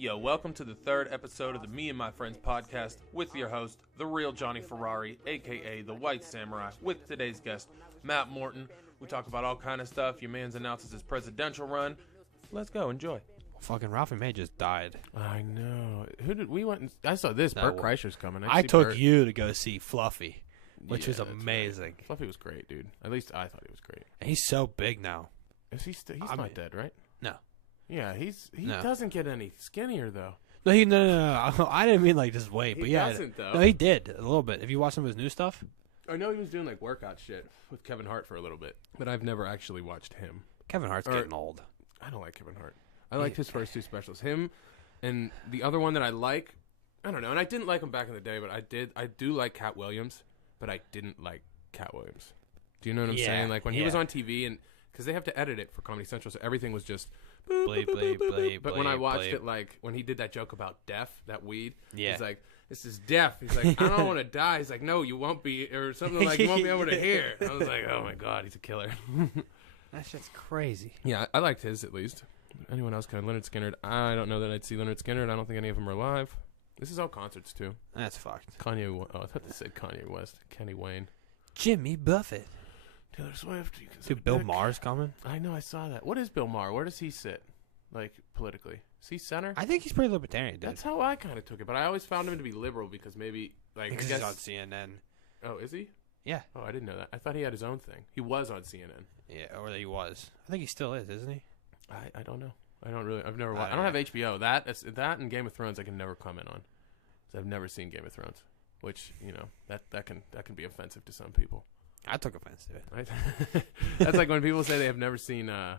Yo, welcome to the third episode of the Me and My Friends podcast with your host, the real Johnny Ferrari, aka the White Samurai, with today's guest, Matt Morton. We talk about all kind of stuff. Your man's announces his presidential run. Let's go, enjoy. Fucking Ralphie May just died. I know. Who did we went? I saw this. Bert Kreischer's coming. I took you to go see Fluffy, which is amazing. Right. Fluffy was great, dude. At least I thought he was great. And he's so big now. Is he? He's not dead, right? No. Yeah, he doesn't get any skinnier though. No, no. I didn't mean like just weight, but he yeah, doesn't though. No, he did a little bit. Have you watched some of his new stuff? I know he was doing like workout shit with Kevin Hart for a little bit, but I've never actually watched him. Kevin Hart's getting old. I don't like Kevin Hart. I liked his first two specials. Him and the other one that I like, I don't know, and I didn't like him back in the day, but I do like Cat Williams, but I didn't like Cat Williams. Do you know what I'm saying? Like when he was on TV, and because they have to edit it for Comedy Central, so everything was just bleep, bleep, bleep. But when I watched it, like when he did that joke about death, that weed, he's like, "This is death." He's like, "I don't want to die." He's like, "No, you won't be," or something like, "You won't be able to hear." I was like, "Oh my god, he's a killer." That shit's crazy. Yeah, I liked his at least. Anyone else kind of Leonard Skinner? I don't know that I'd see Leonard Skinner. I don't think any of them are alive. This is all concerts too. That's fucked. Kanye. Oh, I thought they said Kanye West. Kenny Wayne. Jimmy Buffett. Taylor Swift. Dude, Bill Maher's coming. I know. I saw that. What is Bill Maher? Where does he sit? Like politically, is he center? I think he's pretty libertarian, dude. That's how I kind of took it, but I always found him to be liberal because maybe like because he's on CNN. Oh, is he? Yeah. Oh, I didn't know that. I thought he had his own thing. He was on CNN. Yeah, or he was. I think he still is, isn't he? I don't know. I don't really. I've never watched. I don't have HBO. That and Game of Thrones I can never comment on. I've never seen Game of Thrones, which that can be offensive to some people. I took offense to it. That's like when people say they have never seen. I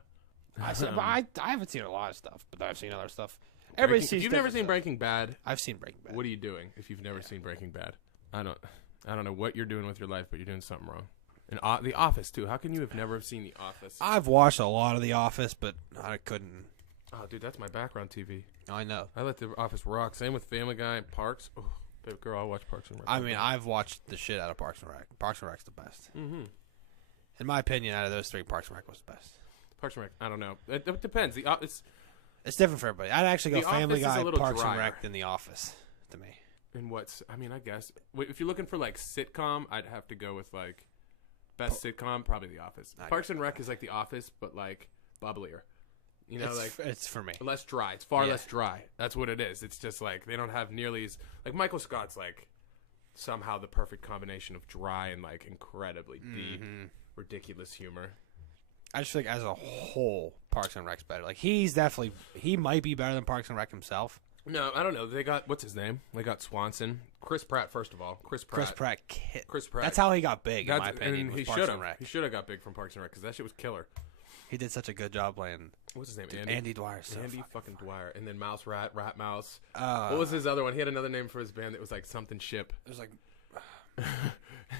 haven't seen a lot of stuff, but I've seen other stuff. You've never seen Breaking Bad. I've seen Breaking Bad. What are you doing if you've never seen Breaking Bad? I don't know what you're doing with your life, but you're doing something wrong. And The Office too. How can you have never seen The Office? I've watched a lot of The Office, but I couldn't. Oh, dude, that's my background TV. I know. I let The Office rock. Same with Family Guy and Parks. Oh, baby girl, I'll watch Parks and Rec. I mean, I've watched the shit out of Parks and Rec. Parks and Rec's the best. Mm-hmm. In my opinion, out of those three, Parks and Rec was the best. Parks and Rec, I don't know. It depends. It's different for everybody. I'd actually go Family Guy, Parks drier. and Rec, than The Office to me. And I guess if you're looking for like sitcom, I'd have to go with like best sitcom, probably The Office. Parks and Rec is like The Office, but like bubblier. It's for me. Less dry. It's far less dry. That's what it is. It's just like they don't have nearly as like Michael Scott's like somehow the perfect combination of dry and like incredibly deep, ridiculous humor. I just think as a whole, Parks and Rec's better. Like he might be better than Parks and Rec himself. No, I don't know. They got what's his name? They got Swanson, Chris Pratt. First of all, Chris Pratt. Chris Pratt. That's how he got big, in my opinion. And he should have got big from Parks and Rec because that shit was killer. He did such a good job playing. What's his name? Andy Dwyer. Andy fucking Dwyer. And then Mouse Rat Mouse. What was his other one? He had another name for his band that was like something ship. It was like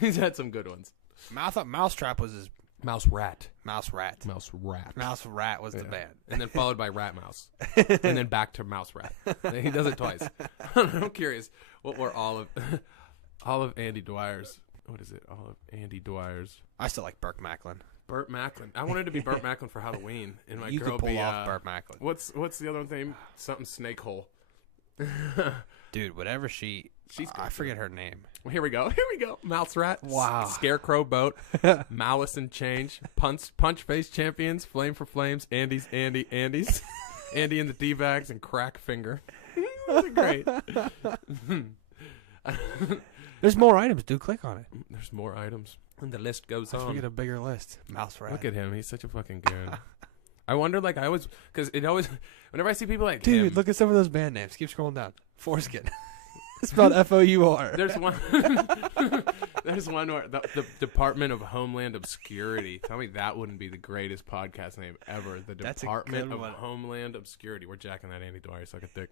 he's had some good ones. I thought Mousetrap was his. Mouse Rat. Mouse Rat. Mouse Rat. Mouse Rat was the band. And then followed by Rat Mouse. And then back to Mouse Rat. He does it twice. I'm curious. What were all of Andy Dwyer's? What is it? All of Andy Dwyer's. I still like Burt Macklin. Burt Macklin. I wanted to be Burt Macklin for Halloween. And my you girl could pull off Burt Macklin. What's the other name? Something Snake Hole. Dude, whatever she's I forget her name. Well, here we go. Mouse Rat. Wow. Scarecrow Boat. Malice and Change. Punch Face Champions. Flame for Flames. Andy's. Andy and the D-Bags and Crack Finger. Those are great. There's more items, dude. Click on it. There's more items. And the list goes on. Let's get a bigger list. Mouse Rat. Look at him. He's such a fucking goon. I wonder, like, because it always, whenever I see people like dude, him, look at some of those band names. Keep scrolling down. Foreskin. It's spelled F-O-U-R. There's one. There's one where the Department of Homeland Obscurity. Tell me that wouldn't be the greatest podcast name ever. The Department of Homeland Obscurity. We're jacking that Andy Dwyer suck a dick.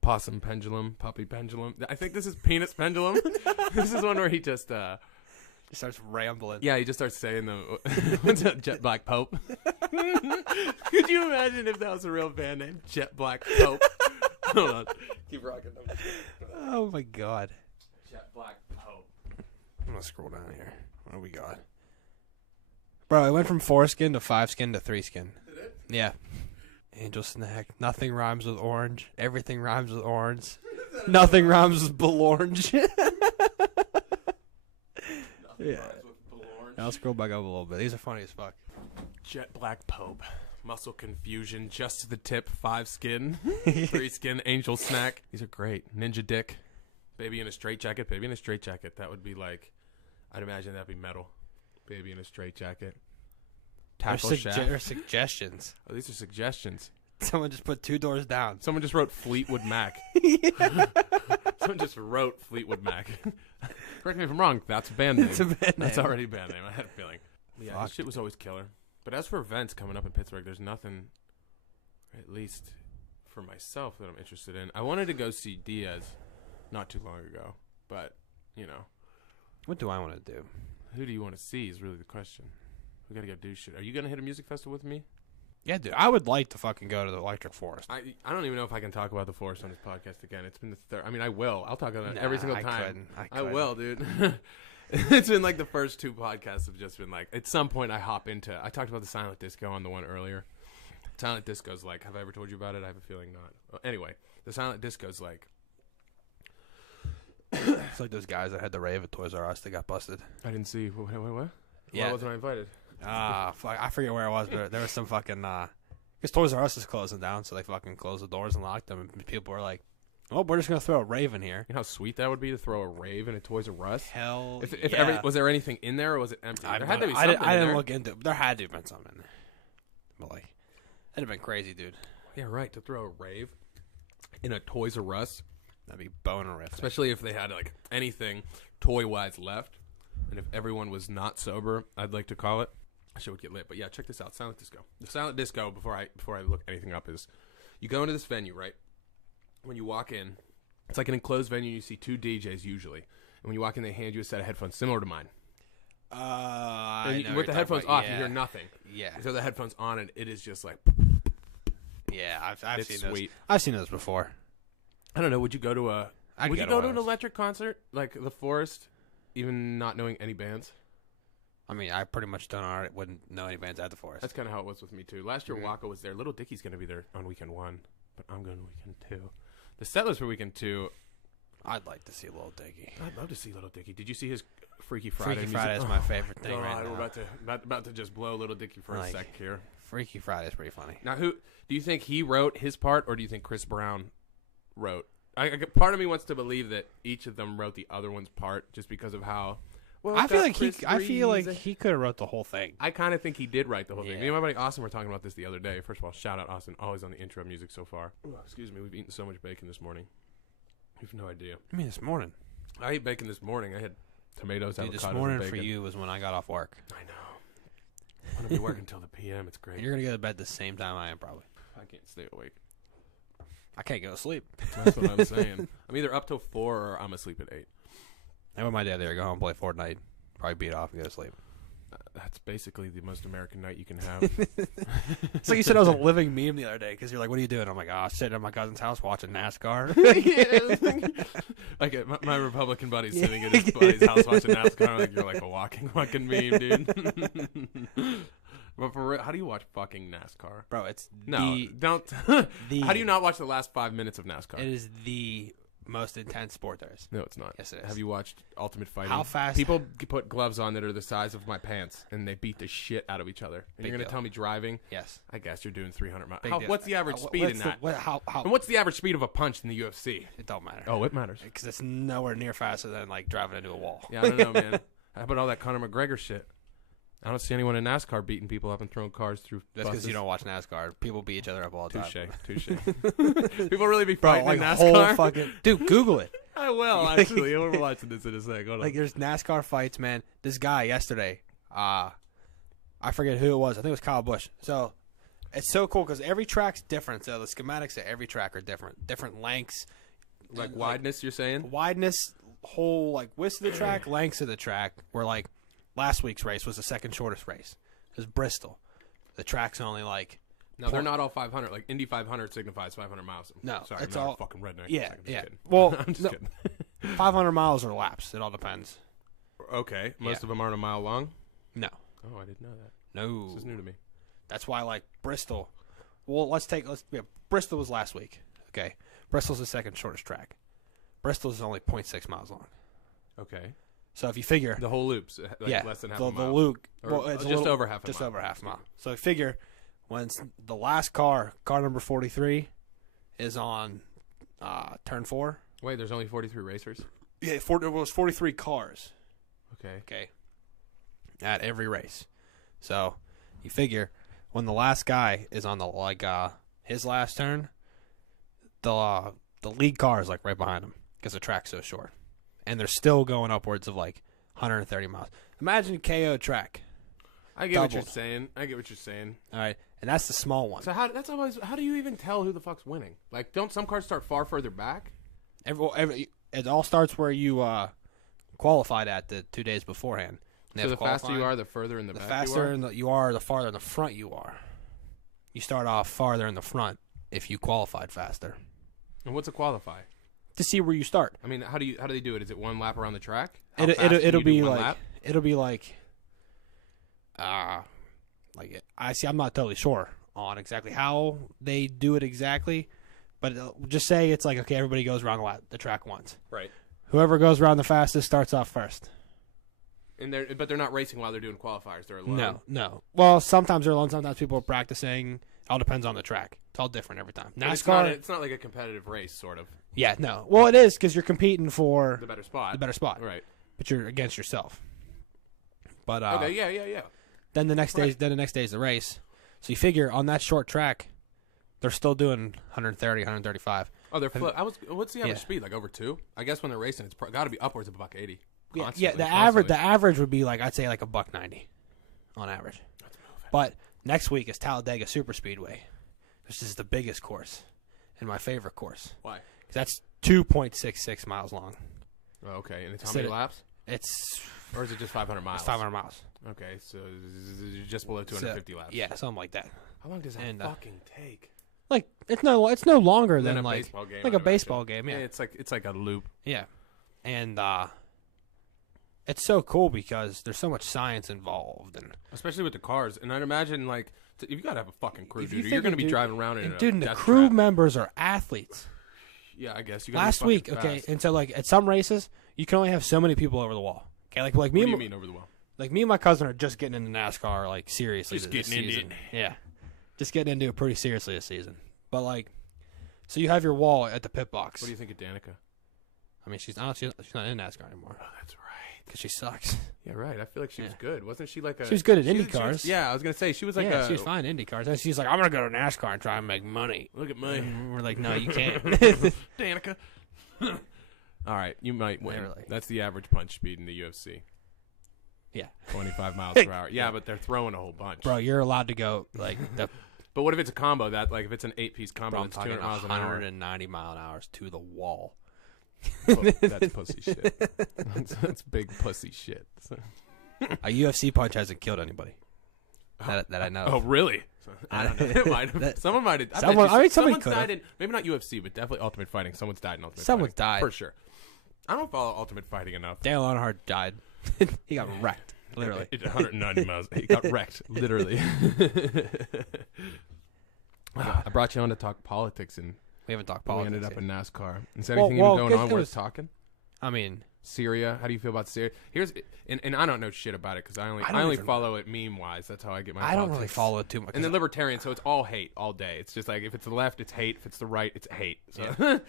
Possum Pendulum, Puppy Pendulum. I think this is Penis Pendulum. This is one where he just starts rambling. Yeah, he just starts saying what's up, Jet Black Pope. Could you imagine if that was a real band name, Jet Black Pope? Hold on. Keep rocking. Oh, my God. Jet Black Pope. I'm going to scroll down here. What do we got? Bro, it went from 4-skin to 5-skin to 3-skin. Did it? Yeah. Angel snack. Nothing rhymes with orange. Everything rhymes with orange. Nothing rhymes with Belorange. Yeah. I'll scroll back up a little bit. These are funny as fuck. Jet Black Pope. Muscle Confusion. Just to the Tip. 5 Skin. 3 Skin. Angel Snack. These are great. Ninja Dick. Baby in a Straitjacket. Baby in a Straitjacket. That would be like, I'd imagine that'd be metal. Baby in a Straitjacket. Tackle Shaft. They're suggestions. Oh, these are suggestions. Someone just put 2 doors down. Someone just wrote Fleetwood Mac. Someone just wrote Fleetwood Mac. Correct me if I'm wrong. That's a band name. It's a band name. That's already a band name. I had a feeling. Yeah, Fuck. this shit was always killer. But as for events coming up in Pittsburgh, there's nothing, at least for myself, that I'm interested in. I wanted to go see Diaz not too long ago. But, you know. What do I want to do? Who do you want to see is really the question. We got to go do shit. Are you going to hit a music festival with me? Yeah, dude. I would like to fucking go to the Electric Forest. I don't even know if I can talk about the Forest on this podcast again. It's been the third. I mean, I will. I'll talk about it every single time. I will, dude. It's been like the first 2 podcasts have just been like, at some point I hop into, I talked about the silent disco on the one earlier. Silent disco's like, have I ever told you about it? I have a feeling not. Well, anyway, the silent disco's like. It's like those guys that had the rave at Toys R Us. They got busted. I didn't see. What? Yeah. Why wasn't I invited? Fuck, I forget where I was, but there was some fucking, because Toys R Us is closing down, so they fucking closed the doors and locked them, and people were like, oh, we're just going to throw a rave in here. You know how sweet that would be to throw a rave in a Toys R Us? Hell if yeah. Was there anything in there, or was it empty? There had to be I something in didn't there. look into it. There had to have been something in there. But, like, that'd have been crazy, dude. Yeah, right, to throw a rave in a Toys R Us. That'd be bonerific. Especially if they had, like, anything toy-wise left. And if everyone was not sober, I'd like to call it. I should would get lit. But yeah, check this out. Silent disco. The silent disco, before I look anything up, is you go into this venue, right? When you walk in, it's like an enclosed venue. You see 2 DJs usually. And when you walk in, they hand you a set of headphones similar to mine. With the headphones off, you hear nothing. Yeah. So the headphones on, and it is just like. Yeah, I've it's seen sweet. those. I've seen those before. I don't know. Would you go to a? Would you go to an those. electric concert like the Forest, even not knowing any bands? I mean, I pretty much wouldn't know any bands at the Forest. That's kind of how it was with me too. Last year, Waka was there. Little Dicky's going to be there on weekend 1, but I'm going to weekend 2. The Settlers for weekend 2. I'd like to see Lil Dicky. I'd love to see Little Dicky. Did you see his Freaky Friday? Freaky Friday is my favorite thing right now. We're about to just blow Little Dicky for a sec here. Freaky Friday is pretty funny. Now, who do you think he wrote his part, or do you think Chris Brown wrote? Part of me wants to believe that each of them wrote the other one's part, just because of how. Well, I feel like he could have wrote the whole thing. I kind of think he did write the whole thing. Yeah. Me and my buddy Austin were talking about this the other day. First of all, shout out Austin, always on the intro music so far. Ooh, excuse me, we've eaten so much bacon this morning. You have no idea. I mean, this morning. I ate bacon this morning. I had tomatoes, Dude, avocados, this morning and bacon. for you was when I got off work. I know. I'm going to be working until the PM. It's great. You're going to go to bed the same time I am, probably. I can't stay awake. I can't go to sleep. That's what I'm saying. I'm either up till 4 or I'm asleep at 8. I went my dad there, go home, play Fortnite, probably beat off and go to sleep. That's basically the most American night you can have. It's like you said I was a living meme the other day because you're like, what are you doing? I'm like, sitting at my cousin's house watching NASCAR. Like my Republican buddy's sitting at his buddy's house watching NASCAR. Like, you're like a walking fucking meme, dude. But for real, how do you watch fucking NASCAR? Bro, it's don't. How do you not watch the last 5 minutes of NASCAR? It is the most intense sport there is. No, it's not. Yes, it is. Have you watched Ultimate Fighting? How fast? People put gloves on that are the size of my pants, and they beat the shit out of each other. And Big you're going to deal. tell me driving? Yes. I guess you're doing 300 miles. Big deal. What's the average speed in that? And what's the average speed of a punch in the UFC? It don't matter. Oh, it matters. Because it's nowhere near faster than like driving into a wall. Yeah, I don't know, man. How about all that Conor McGregor shit? I don't see anyone in NASCAR beating people up and throwing cars through That's because buses. you don't watch NASCAR. People beat each other up all the time. Touche. People really be fighting Bro, like in NASCAR? whole fucking dude, Google it. I will, actually. We're watching this in a sec. Hold on. Like there's NASCAR fights, man. This guy yesterday, I forget who it was. I think it was Kyle Busch. So it's so cool because every track's different. So the schematics at every track are different lengths. Like wideness, you're saying? Wideness, whole like width of the track, lengths of the track. Where like last week's race was the second shortest race. It was Bristol. The track's only like. No, they're not all 500. Like Indy 500 signifies 500 miles. No, sorry, it's I'm not all a fucking redneck. Yeah, I'm just yeah. kidding. Well, I'm just no, kidding. 500 miles or laps. It all depends. Okay, most Yeah. of them aren't a mile long. No, Oh, I didn't know that. no. This is new to me. That's why like Bristol, Well, Bristol was last week. Okay, Bristol's the second shortest track. Bristol's only 0.6 miles long. Okay. So if you figure the whole loop's less than half a mile. The loop, it's just over half a mile. Just over half a mile. So you figure when the last car number 43, is on turn 4. Wait, there's only 43 racers? Yeah, there was 43 cars. Okay. At every race. So you figure when the last guy is on his last turn, the lead car is right behind him because the track's so short. And they're still going upwards of 130 miles. Imagine KO track. I get what you're saying. All right, and that's the small one. So how do you even tell who the fuck's winning? Don't some cars start far further back? It all starts where you qualified at the 2 days beforehand. So the faster you are, the further in the back you are? The faster you are, the farther in the front you are. You start off farther in the front if you qualified faster. And what's a qualify? To see where you start. I mean, how do they do it? Is it one lap around the track? It'll be lap? I'm not totally sure on exactly how they do it exactly, but just say it's okay, everybody goes around the track once. Right. Whoever goes around the fastest starts off first. But they're not racing while they're doing qualifiers. They're alone. No. Well, sometimes they're alone. Sometimes people are practicing. It all depends on the track. It's all different every time. NASCAR. It's not like a competitive race, sort of. Yeah, no. Well, it is because you're competing for the better spot. Right. But you're against yourself. But okay, yeah. Then the next day is the race. So you figure on that short track, they're still doing 130, 135. Oh, what's the average speed? Over 2? I guess when they're racing, it's got to be upwards of $180. Yeah. The average would be I'd say $190 on average. That's moving. But next week is Talladega Superspeedway, which is the biggest course and my favorite course. Why? Because that's 2.66 miles long. Oh, okay, and it's how many laps? Or is it just 500 miles? It's 500 miles. Okay, so just below 250 laps. Yeah, something like that. How long does that fucking take? It's no longer than a baseball game. A baseball game. Yeah, it's like a loop. Yeah, and it's so cool because there's so much science involved, and especially with the cars. And I'd imagine you gotta have a fucking crew, dude. You're gonna be driving around in a dude. The death crew trap. members are athletes. Yeah, I guess. Last week, okay, and so at some races, you can only have so many people over the wall. Okay, me. What do you mean over the wall? Me and my cousin are just getting into NASCAR, seriously. Just getting into it. Yeah, just getting into it pretty seriously this season. But so you have your wall at the pit box. What do you think of Danica? I mean, she's not in NASCAR anymore. Oh, that's right. Because she sucks. Yeah, right. I feel like she was good. Wasn't she She was good at Indy cars. Yeah, I was gonna say she was she was fine in Indy cars. And she's I'm gonna go to NASCAR and try and make money. Look at me. And we're no, you can't. Danica. All right, you might win. Literally. That's the average punch speed in the UFC. Yeah. 25 miles per hour. Yeah, but they're throwing a whole bunch. Bro, you're allowed to go But what if it's a combo? If it's an 8-piece combo, I'm that's talking 200 miles an hour. 190 mile an hour to the wall. That's pussy shit. That's big pussy shit. A UFC punch hasn't killed anybody that I know. Oh, really? I don't know. It might have. Someone might have. Somebody could died in, maybe not UFC, but definitely Ultimate Fighting. Someone's died in Ultimate Fighting. Someone's died. For sure. I don't follow Ultimate Fighting enough. Dale Earnhardt died. He got wrecked. Literally. 190 miles. He got wrecked. Literally. I brought you on to talk politics, and we haven't talked politics. We ended up in NASCAR. Is there anything even going on worth talking? I mean, Syria. How do you feel about Syria? And I don't know shit about it because I only follow it meme wise. That's how I get my. I don't really follow it too much. And the libertarian, so it's all hate all day. It's just if it's the left, it's hate. If it's the right, it's hate. So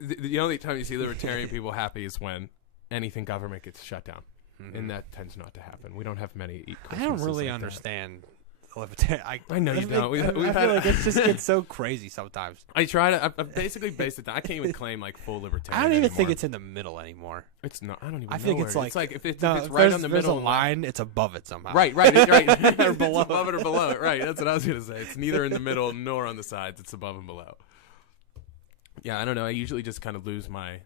the only time you see libertarian people happy is when anything government gets shut down, and that tends not to happen. We don't have many. I don't really understand. I know you don't. I feel like it just gets so crazy sometimes. I try to. I basically based it. I can't even claim full libertarian. I don't even anymore. think it's in the middle anymore. It's not. I don't even. I think it's it's if it's right on the middle. There's a line. It's above it somehow. Right. Or below. It's above it or below it. Right. That's what I was gonna say. It's neither in the middle nor on the sides. It's above and below. Yeah, I don't know. I usually just kind of lose my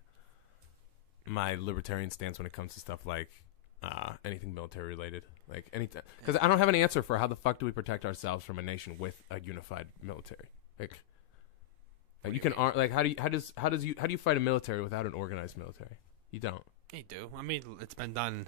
libertarian stance when it comes to stuff like anything military related. Anything, because I don't have an answer for how the fuck do we protect ourselves from a nation with a unified military. You can how do you fight a military without an organized military? You don't. You do. I mean, it's been done.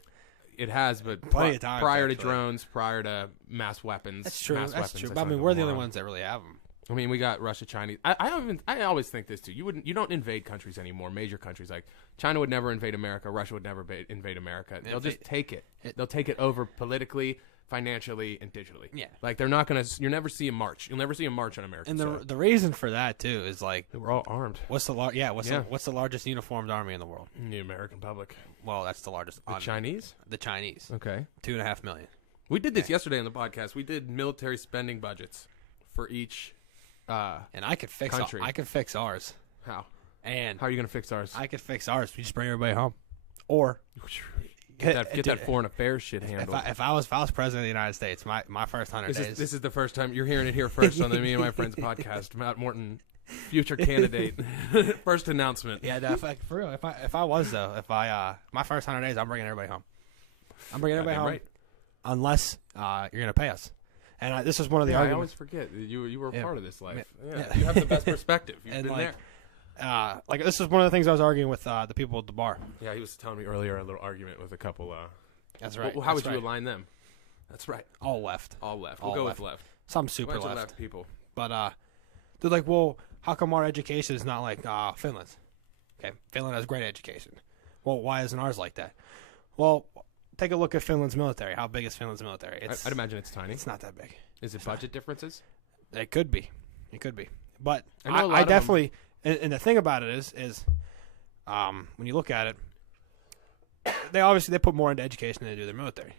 It has, but plenty of times prior to drones, prior to mass weapons. That's true. That's true. But I mean, we're the only ones that really have them. I mean, we got Russia, Chinese. I always think this too. You don't invade countries anymore. Major countries like China would never invade America. Russia would never invade America. They'll just take it. They'll take it over politically, financially, and digitally. Yeah. Like they're not gonna. You'll never see a march. You'll never see a march on America. And the reason for that too is like we're all armed. What's the largest uniformed army in the world? The American public. Well, that's the largest. The Chinese. The Chinese. Okay. 2.5 million. We did this yesterday on the podcast. We did military spending budgets for each. And I could fix country. I could fix ours. How? And how are you gonna fix ours? I could fix ours. We just bring everybody home, or get that foreign affairs shit handled. If I was president of the United States, my first 100 days. This is the first time you're hearing it here first on the Me and My Friends podcast. Matt Morton, future candidate, first announcement. Yeah, no, for real. If I was though, my first 100 days, I'm bringing everybody home. I'm bringing everybody home, right. Unless you're gonna pay us. And this was one of the arguments. I always forget you were a part of this life. Yeah. You have the best perspective. You've been there. Like this is one of the things I was arguing with the people at the bar. Yeah, he was telling me earlier a little argument with a couple. That's right. Well, how would you align them? That's right. All left. All left. We'll go with left. Some super left people. But they're like, well, how come our education is not like Finland's? Okay, Finland has great education. Well, why isn't ours like that? Well, take a look at Finland's military. How big is Finland's military? I'd imagine it's tiny. It's not that big. Is it budget differences? It could be. It could be. But I definitely. And the thing about it is when you look at it, they put more into education than they do their military.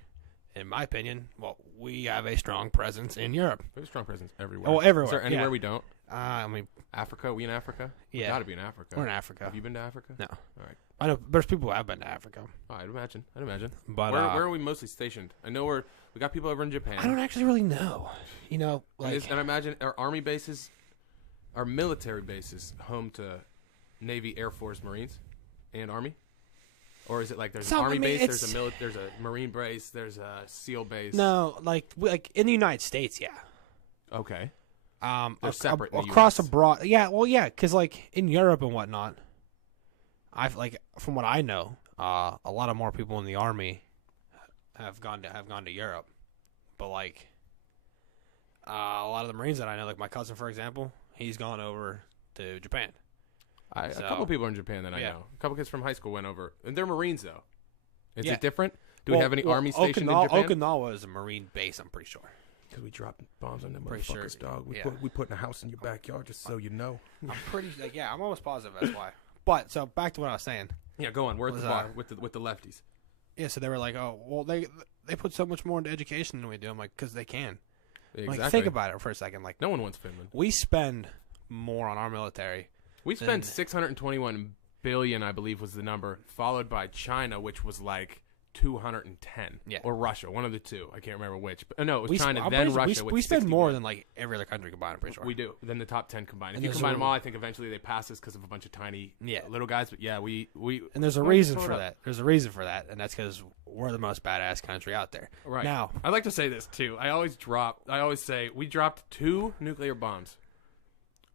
In my opinion, well, we have a strong presence in Europe. We have a strong presence everywhere. Oh, everywhere. Is there anywhere we don't? I mean, Africa. Are we in Africa? Yeah. We got to be in Africa. We're in Africa. Have you been to Africa? No. All right. I know there's people who have been to Africa. Oh, I'd imagine. But where are we mostly stationed? I know we got people over in Japan. I don't actually really know. You know, and I imagine our army bases, our military bases, home to Navy, Air Force, Marines, and Army. Or is it like there's an Army base, there's a Marine base, there's a SEAL base? No, like in the United States, yeah. Okay. They're separate in the across US. abroad. Yeah, well, yeah, because like in Europe and whatnot, from what I know, a lot of more people in the Army have gone to Europe, but like a lot of the Marines that I know, like my cousin for example, he's gone over to Japan. A couple people in Japan that I know. A couple kids from high school went over, and they're Marines though. Is it different? Do we have any Army stationed in Japan? Okinawa is a Marine base, I'm pretty sure. Because we dropped bombs on them pretty motherfuckers, sure. dog. We put in a house in your backyard just so you know. I'm pretty I'm almost positive that's why. But so back to what I was saying. Yeah, go on. We're at the bar with the lefties. Yeah, so they were like, oh, well, they put so much more into education than we do. I'm like, because they can. Exactly. Like, think about it for a second. Like, no one wants Finland. We spend more on our military. We spent $621 billion, I believe, was the number, followed by China, which was like 210. Yeah. Or Russia, one of the two. I can't remember which. But no, it was China, then Russia. We spend more than like every other country combined, I'm pretty sure. We do. Than the top 10 combined. If you combine them all, I think eventually they pass us because of a bunch of tiny little guys. But yeah, we and there's a reason for that. There's a reason for that, and that's because we're the most badass country out there. Right. Now, I like to say this too. I always say we dropped 2 nuclear bombs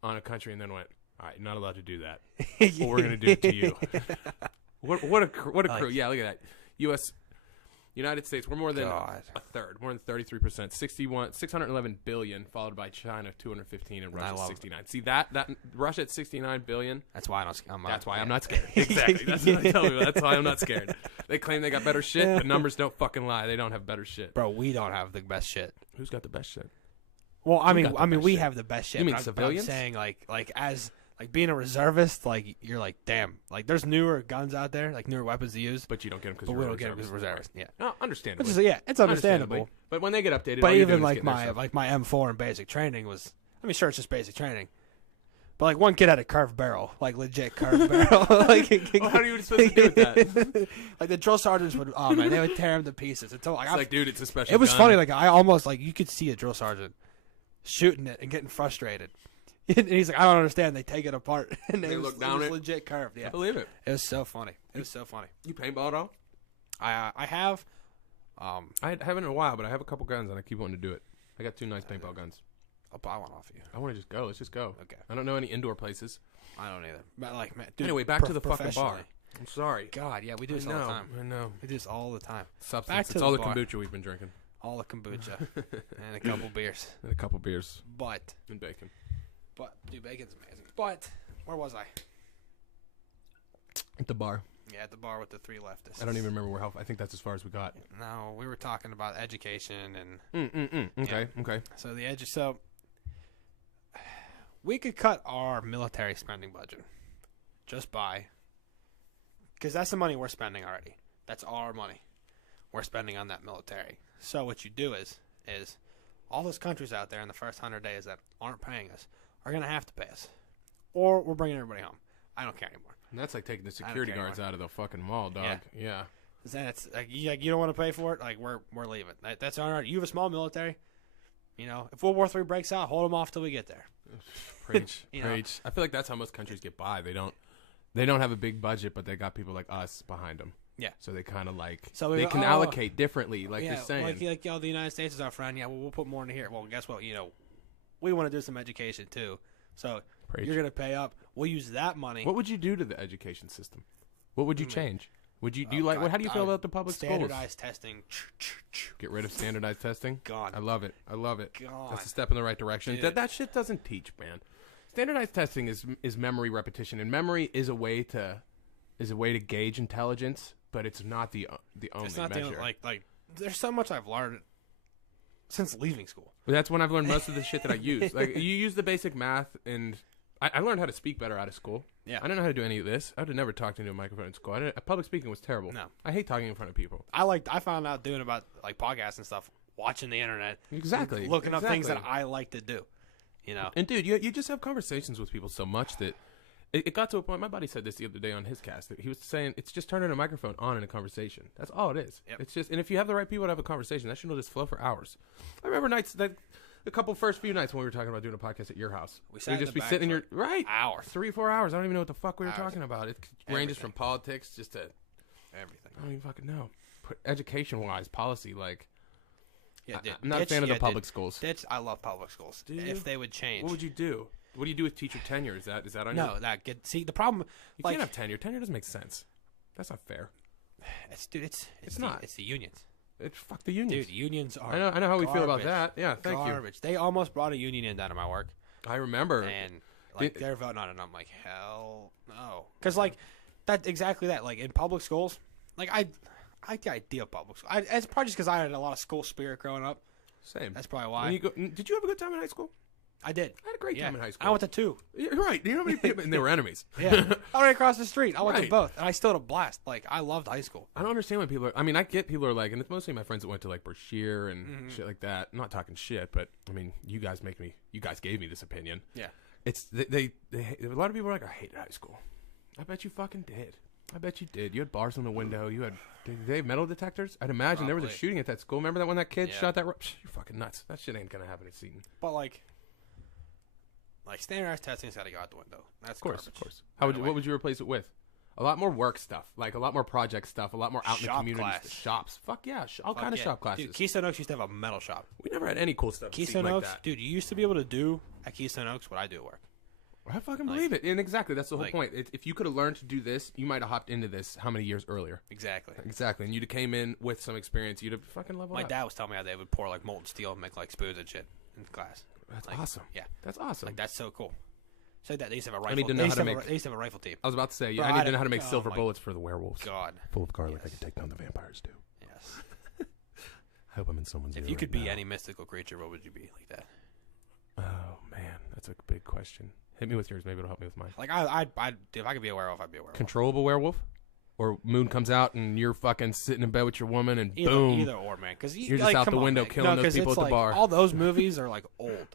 on a country and then went, all right, you're not allowed to do that. What we're going to do to you. What a crew. Yeah, look at that. United States, we're more than a third, more than 33%. 611 billion, followed by China 215 and Russia 69. See that Russia at 69 billion. That's why I'm not scared. Exactly. That's what I tell you. That's why I'm not scared. They claim they got better shit. The numbers don't fucking lie. They don't have better shit. Bro, we don't have the best shit. Who's got the best shit? Well, I mean, we have the best shit. You mean civilians? I'm saying like as being a reservist, like you're like, damn, like there's newer guns out there, like newer weapons to use, but you don't get them because we don't get them because we're reservists. Yeah, no, understandable. It's understandable. But when they get updated, but even like my M4 in basic training was, I mean, sure, it's just basic training, but like one kid had a curved barrel, like legit curved barrel. Like, well, how are you supposed to do with that? Like the drill sergeants would, oh man, they would tear him to pieces. It's like, dude, it's a special. It was gun. funny. Like I almost like you could see a drill sergeant shooting it and getting frustrated. And he's like, I don't understand. They take it apart, and they look down it. Legit curved. Yeah, I believe it. It was so funny. You paintball at all? I have. I haven't in a while, but I have a couple guns, and I keep wanting to do it. I got 2 nice paintball guns. I'll buy one off you. I want to just go. Let's just go. Okay. I don't know any indoor places. I don't either. But like, man, dude, anyway, back to the fucking bar. I'm sorry. God, yeah, we do this all the time. I know. We do this all the time. Substance. Back to it's all the kombucha we've been drinking. All the kombucha and a couple beers. And a couple beers. But and bacon. But dude, bacon's amazing. But where was I? At the bar. Yeah, at the bar with the 3 leftists. I don't even remember I think that's as far as we got. No, we were talking about education and. Okay. So So we could cut our military spending budget just by, because that's the money we're spending already. That's our money we're spending on that military. So what you do is all those countries out there in the first 100 days that aren't paying us are going to have to pay us, or we're bringing everybody home. I don't care anymore. And that's like taking the security guards out of the fucking mall, dog. Yeah. That's like you don't want to pay for it. Like we're leaving. That's all right. You have a small military. You know, if World War III breaks out, hold them off till we get there. Preach. Preach. I feel like that's how most countries get by. They don't have a big budget, but they got people like us behind them. Yeah. So they kind of like they can allocate differently, like you're saying. Like the United States is our friend. Yeah, well, we'll put more into here. Well, guess what? You know, we want to do some education too. So you're gonna pay up. We'll use that money. What would you do to the education system? What would you change? Would you how do you feel about the public standardized schools? testing? Get rid of standardized testing. Gone. I love it. Gone. That's a step in the right direction. Dude. That shit doesn't teach, man. Standardized testing is memory repetition, and memory is a way to gauge intelligence, but it's not the only It's not measure. like there's so much I've learned since leaving school. But that's when I've learned most of the shit that I use. Like you use the basic math, and I learned how to speak better out of school. Yeah. I didn't know how to do any of this. I would have never talked into a microphone in school. Public speaking was terrible. No. I hate talking in front of people. I found out doing about like podcasts and stuff, watching the internet. Exactly. Looking up things that I like to do. You know. And dude, you just have conversations with people so much that it got to a point. My buddy said this the other day on his cast. That he was saying it's just turning a microphone on in a conversation. That's all it is. Yep. It's just, and if you have the right people to have a conversation, that shit will just flow for hours. I remember nights that the first few nights when we were talking about doing a podcast at your house. We sat in just the be back sitting in for your right hours. 3-4 hours. I don't even know what the fuck we were talking about. It ranges from politics just to Everything. I don't even fucking know. Education wise, policy like. Yeah, I'm not a fan of the public schools. I love public schools. Do you? If they would change. What would you do? What do you do with teacher tenure? Is that on No, you? See, the problem. You can't have tenure. Tenure doesn't make sense. That's not fair. It's not. It's the unions. Fuck the unions. Dude, unions are. I know how we feel about that. Yeah, thank garbage. You. They almost brought a union in down to my work. I remember. And they're voting on it, and I'm like, hell no. Because exactly that. Like in public schools, like I like the idea of public school. It's probably just because I had a lot of school spirit growing up. Same. That's probably why. Did you have a good time in high school? I did. I had a great time in high school. I went to 2. You're right. You know how many people? And they were enemies. Yeah. I went across the street. I went to both. And I still had a blast. Like, I loved high school. I don't understand why people are. I mean, I get people are like, and it's mostly my friends that went to like Brashear and shit like that. I'm not talking shit, but I mean, you guys gave me this opinion. Yeah. It's a lot of people are like, I hated high school. I bet you fucking did. I bet you did. You had bars on the window. Did they have metal detectors? I'd imagine there was a shooting at that school. Remember that when that kid shot that? You're fucking nuts. That shit ain't gonna happen at Seton. But like standardized testing's got to go out the window. That's of course. Garbage. What would you replace it with? A lot more work stuff, like a lot more project stuff, a lot more out in the community. Shops. Fuck yeah, all kind of shop classes. Dude, Keystone Oaks used to have a metal shop. We never had any cool stuff. Keystone Oaks, like that. Dude, you used to be able to do at Keystone Oaks what I do at work. I fucking believe it. And exactly, that's the whole point. If you could have learned to do this, you might have hopped into this how many years earlier? Exactly. And you'd have came in with some experience. You'd have fucking leveled up. My dad was telling me how they would pour like molten steel and make like spoons and shit in class. That's awesome. Yeah. That's awesome. Like, that's so cool. So that they used to have a rifle. I need to know how to make. They used to have a rifle team. I was about to say, I need to know how to make silver bullets for the werewolves. God. Full of garlic, I can take down the vampires too. Yes. I hope I'm in someone's ear. If you could be any mystical creature, what would you be like that? Oh man, that's a big question. Hit me with yours. Maybe it'll help me with mine. Like if I could be a werewolf, I'd be a werewolf. Controllable werewolf, or moon comes out and you're fucking sitting in bed with your woman and boom, either or, man. Because you're just out the window killing those people at the bar. All those movies are like old.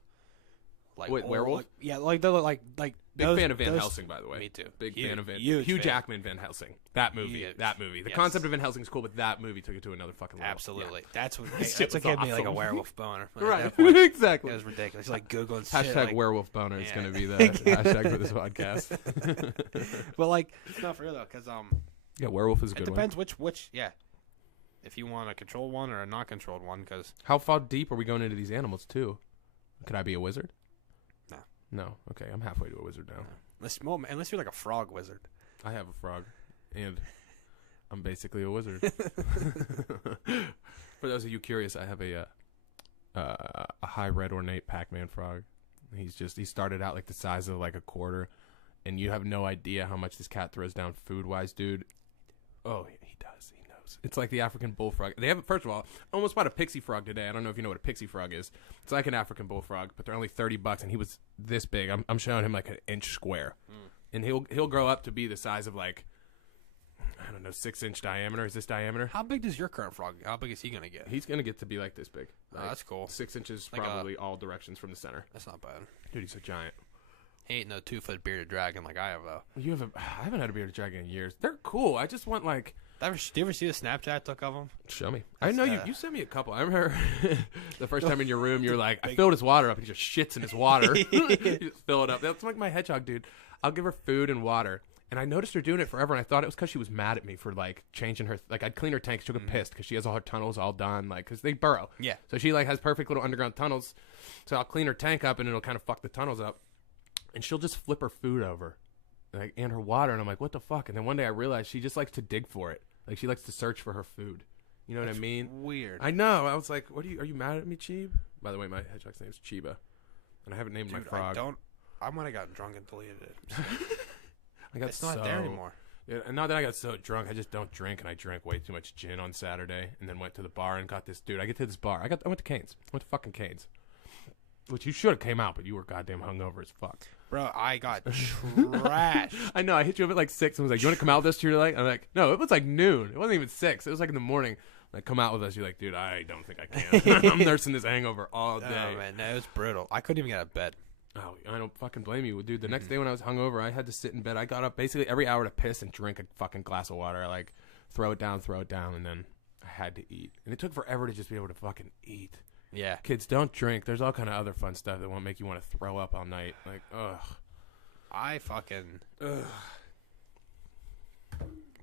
Like wait, werewolf? Like, yeah, like they're like big fan of Van Helsing, by the way. Me too. Big fan of Hugh Jackman, Van Helsing. That movie. The concept of Van Helsing is cool, but that movie took it to another fucking level. Absolutely. Yeah. That's what gave me like a werewolf boner. Right. Exactly. It was ridiculous. Like Googling hashtag werewolf boner is going to be the hashtag for this podcast. But like, no, for real though, because yeah, werewolf is a good one. It depends which if you want a controlled one or a not controlled one, because how far deep are we going into these animals too? Could I be a wizard? No. Okay, I'm halfway to a wizard now. Unless you're like a frog wizard. I have a frog, and I'm basically a wizard. For those of you curious, I have a high red ornate Pac-Man frog. He started out like the size of like a quarter, and you have no idea how much this cat throws down food-wise, dude. Oh, he does. He knows. It's like the African bullfrog. They have, first of all, I almost bought a pixie frog today. I don't know if you know what a pixie frog is. It's like an African bullfrog, but they're only $30, and he was this big. I'm showing him like an inch square, and he'll grow up to be the size of like, I don't know, 6-inch diameter. Is this diameter? How big does your current frog? How big is he gonna get? He's gonna get to be like this big. Like, that's cool. 6 inches, Like probably all directions from the center. That's not bad. Dude, he's a giant. He ain't no 2-foot bearded dragon like I have though. I haven't had a bearded dragon in years. They're cool. I just want like. Do you ever see the Snapchat I took of him? Show me. I know you sent me a couple. I remember the first time in your room, you're like, I filled his water up. He just shits in his water. You just fill it up. That's like my hedgehog, dude. I'll give her food and water. And I noticed her doing it forever, and I thought it was because she was mad at me for, like, changing her. Like, I'd clean her tank. She would get pissed because she has all her tunnels all done, like, because they burrow. Yeah. So she, like, has perfect little underground tunnels. So I'll clean her tank up, and it'll kind of fuck the tunnels up. And she'll just flip her food over, like, and her water. And I'm like, what the fuck? And then one day I realized she just likes to dig for it. Like, she likes to search for her food. You know what I mean? Weird. I know. I was like, are you mad at me, Cheeb? By the way, my hedgehog's name is Chiba. And I haven't named my frog. I might have gotten drunk and deleted it. It's not there anymore. Yeah, not that I got so drunk. I just don't drink, and I drank way too much gin on Saturday, and then went to the bar and got this dude. I get to this bar. I went to Cane's. I went to fucking Cane's, which you should have came out, but you were goddamn hungover as fuck. Bro, I got trashed. I know. I hit you up at like 6 and was like, "You want to come out with us tonight?" I'm like, "No, it was like noon. It wasn't even 6. It was like in the morning." Like, come out with us. You're like, "Dude, I don't think I can." I'm nursing this hangover all day. Oh man, no, it was brutal. I couldn't even get out of bed. Oh, I don't fucking blame you, dude. The next day when I was hungover, I had to sit in bed. I got up basically every hour to piss and drink a fucking glass of water. I like throw it down, and then I had to eat. And it took forever to just be able to fucking eat. Yeah. Kids, don't drink. There's all kind of other fun stuff that won't make you want to throw up all night. Like, ugh.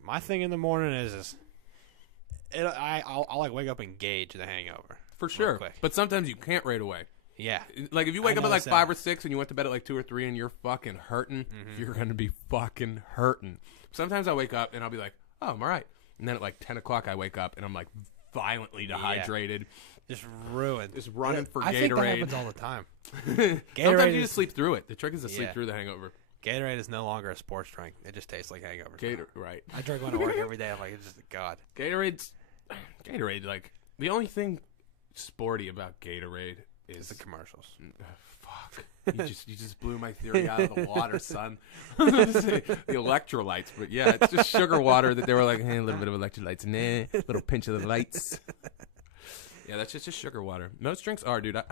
My thing in the morning is I'll like wake up and gauge the hangover. For sure. But sometimes you can't right away. Yeah. Like, if you wake up at like 5 or 6 and you went to bed at like 2 or 3 and you're fucking hurting, you're going to be fucking hurting. Sometimes I wake up and I'll be like, oh, I'm all right. And then at like 10 o'clock I wake up and I'm like violently dehydrated. Just ruined. Just running for Gatorade. I think that happens all the time. Sometimes you just sleep through it. The trick is to sleep through the hangover. Gatorade is no longer a sports drink. It just tastes like hangover. Right. I drink one at work every day. I'm like, it's just God. Gatorade, like, the only thing sporty about Gatorade is the commercials. Fuck. You just blew my theory out of the water, son. The electrolytes, but yeah, it's just sugar water that they were like, hey, a little bit of electrolytes, a little pinch of the lights. Yeah, that's just sugar water. Most drinks are, dude. I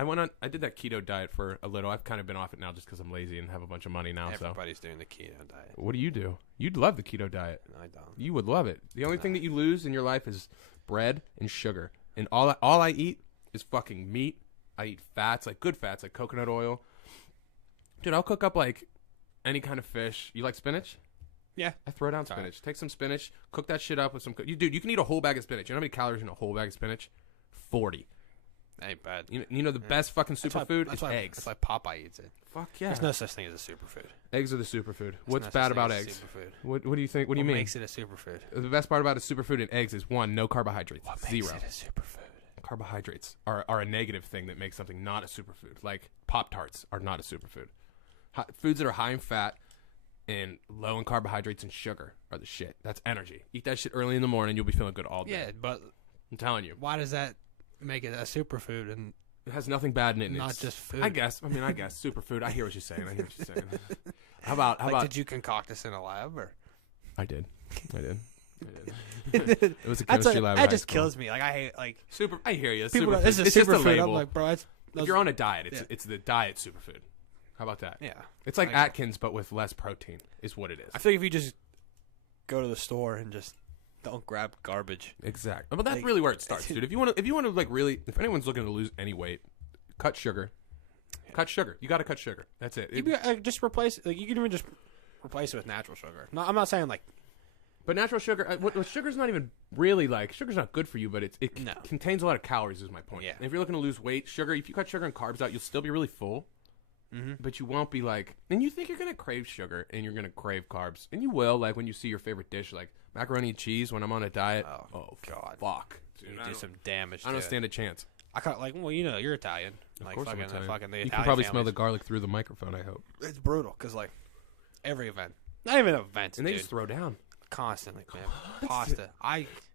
did that keto diet for a little. I've kind of been off it now just because I'm lazy and have a bunch of money now. Everybody's doing the keto diet. What do you do? You'd love the keto diet. No, I don't. You would love it. The only thing that you lose in your life is bread and sugar. And all I eat is fucking meat. I eat fats, like good fats, like coconut oil. Dude, I'll cook up like any kind of fish. You like spinach? Yeah. I throw down spinach. Right. Take some spinach, cook that shit up with some... Dude, you can eat a whole bag of spinach. You know how many calories in a whole bag of spinach? 40. Ain't bad. You know the best fucking superfood is eggs. That's why Popeye eats it. Fuck yeah. There's no such thing as a superfood. Eggs are the superfood. What's bad about eggs? What do you think? What do you mean? What makes it a superfood? The best part about a superfood in eggs is, 1, no carbohydrates. What 0. makes it a superfood? Carbohydrates are a negative thing that makes something not a superfood. Like Pop-Tarts are not a superfood. Foods that are high in fat and low in carbohydrates and sugar are the shit. That's energy. Eat that shit early in the morning, you'll be feeling good all day. Yeah, but I'm telling you. Why does that make it a superfood? And it has nothing bad in it. Not just food. I guess superfood. I hear what you're saying. How about? Did you concoct this in a lab or? I did. It was a chemistry lab. That just kills me. Like I hate super. I hear you. Superfood. This is just a superfood. label. I'm like, bro, if you're on a diet, it's the diet superfood. How about that? Yeah. It's like Atkins, but with less protein, is what it is. I feel like if you just go to the store and just don't grab garbage. Exactly. But that's really where it starts, dude. If you want to like really, if anyone's looking to lose any weight, cut sugar. Yeah. Cut sugar. You got to cut sugar. That's it. Just replace. Like you can even just replace it with natural sugar. No, I'm not saying like. But natural sugar, sugar's not even really like, sugar's not good for you, but it contains a lot of calories is my point. Yeah. And if you're looking to lose weight, sugar, if you cut sugar and carbs out, you'll still be really full. Mm-hmm. But you won't be like, and you think you're going to crave sugar and you're going to crave carbs. And you will, like when you see your favorite dish, like macaroni and cheese when I'm on a diet. Oh God. Fuck. Dude, You do some damage I don't stand a chance. I caught like, well, you're Italian. Like, course I'm fucking, Italian. fucking the You Italian can probably smell the families. garlic through the microphone, I hope. It's brutal because like every event, not even events, And they dude, just throw down. constantly, man. Pasta.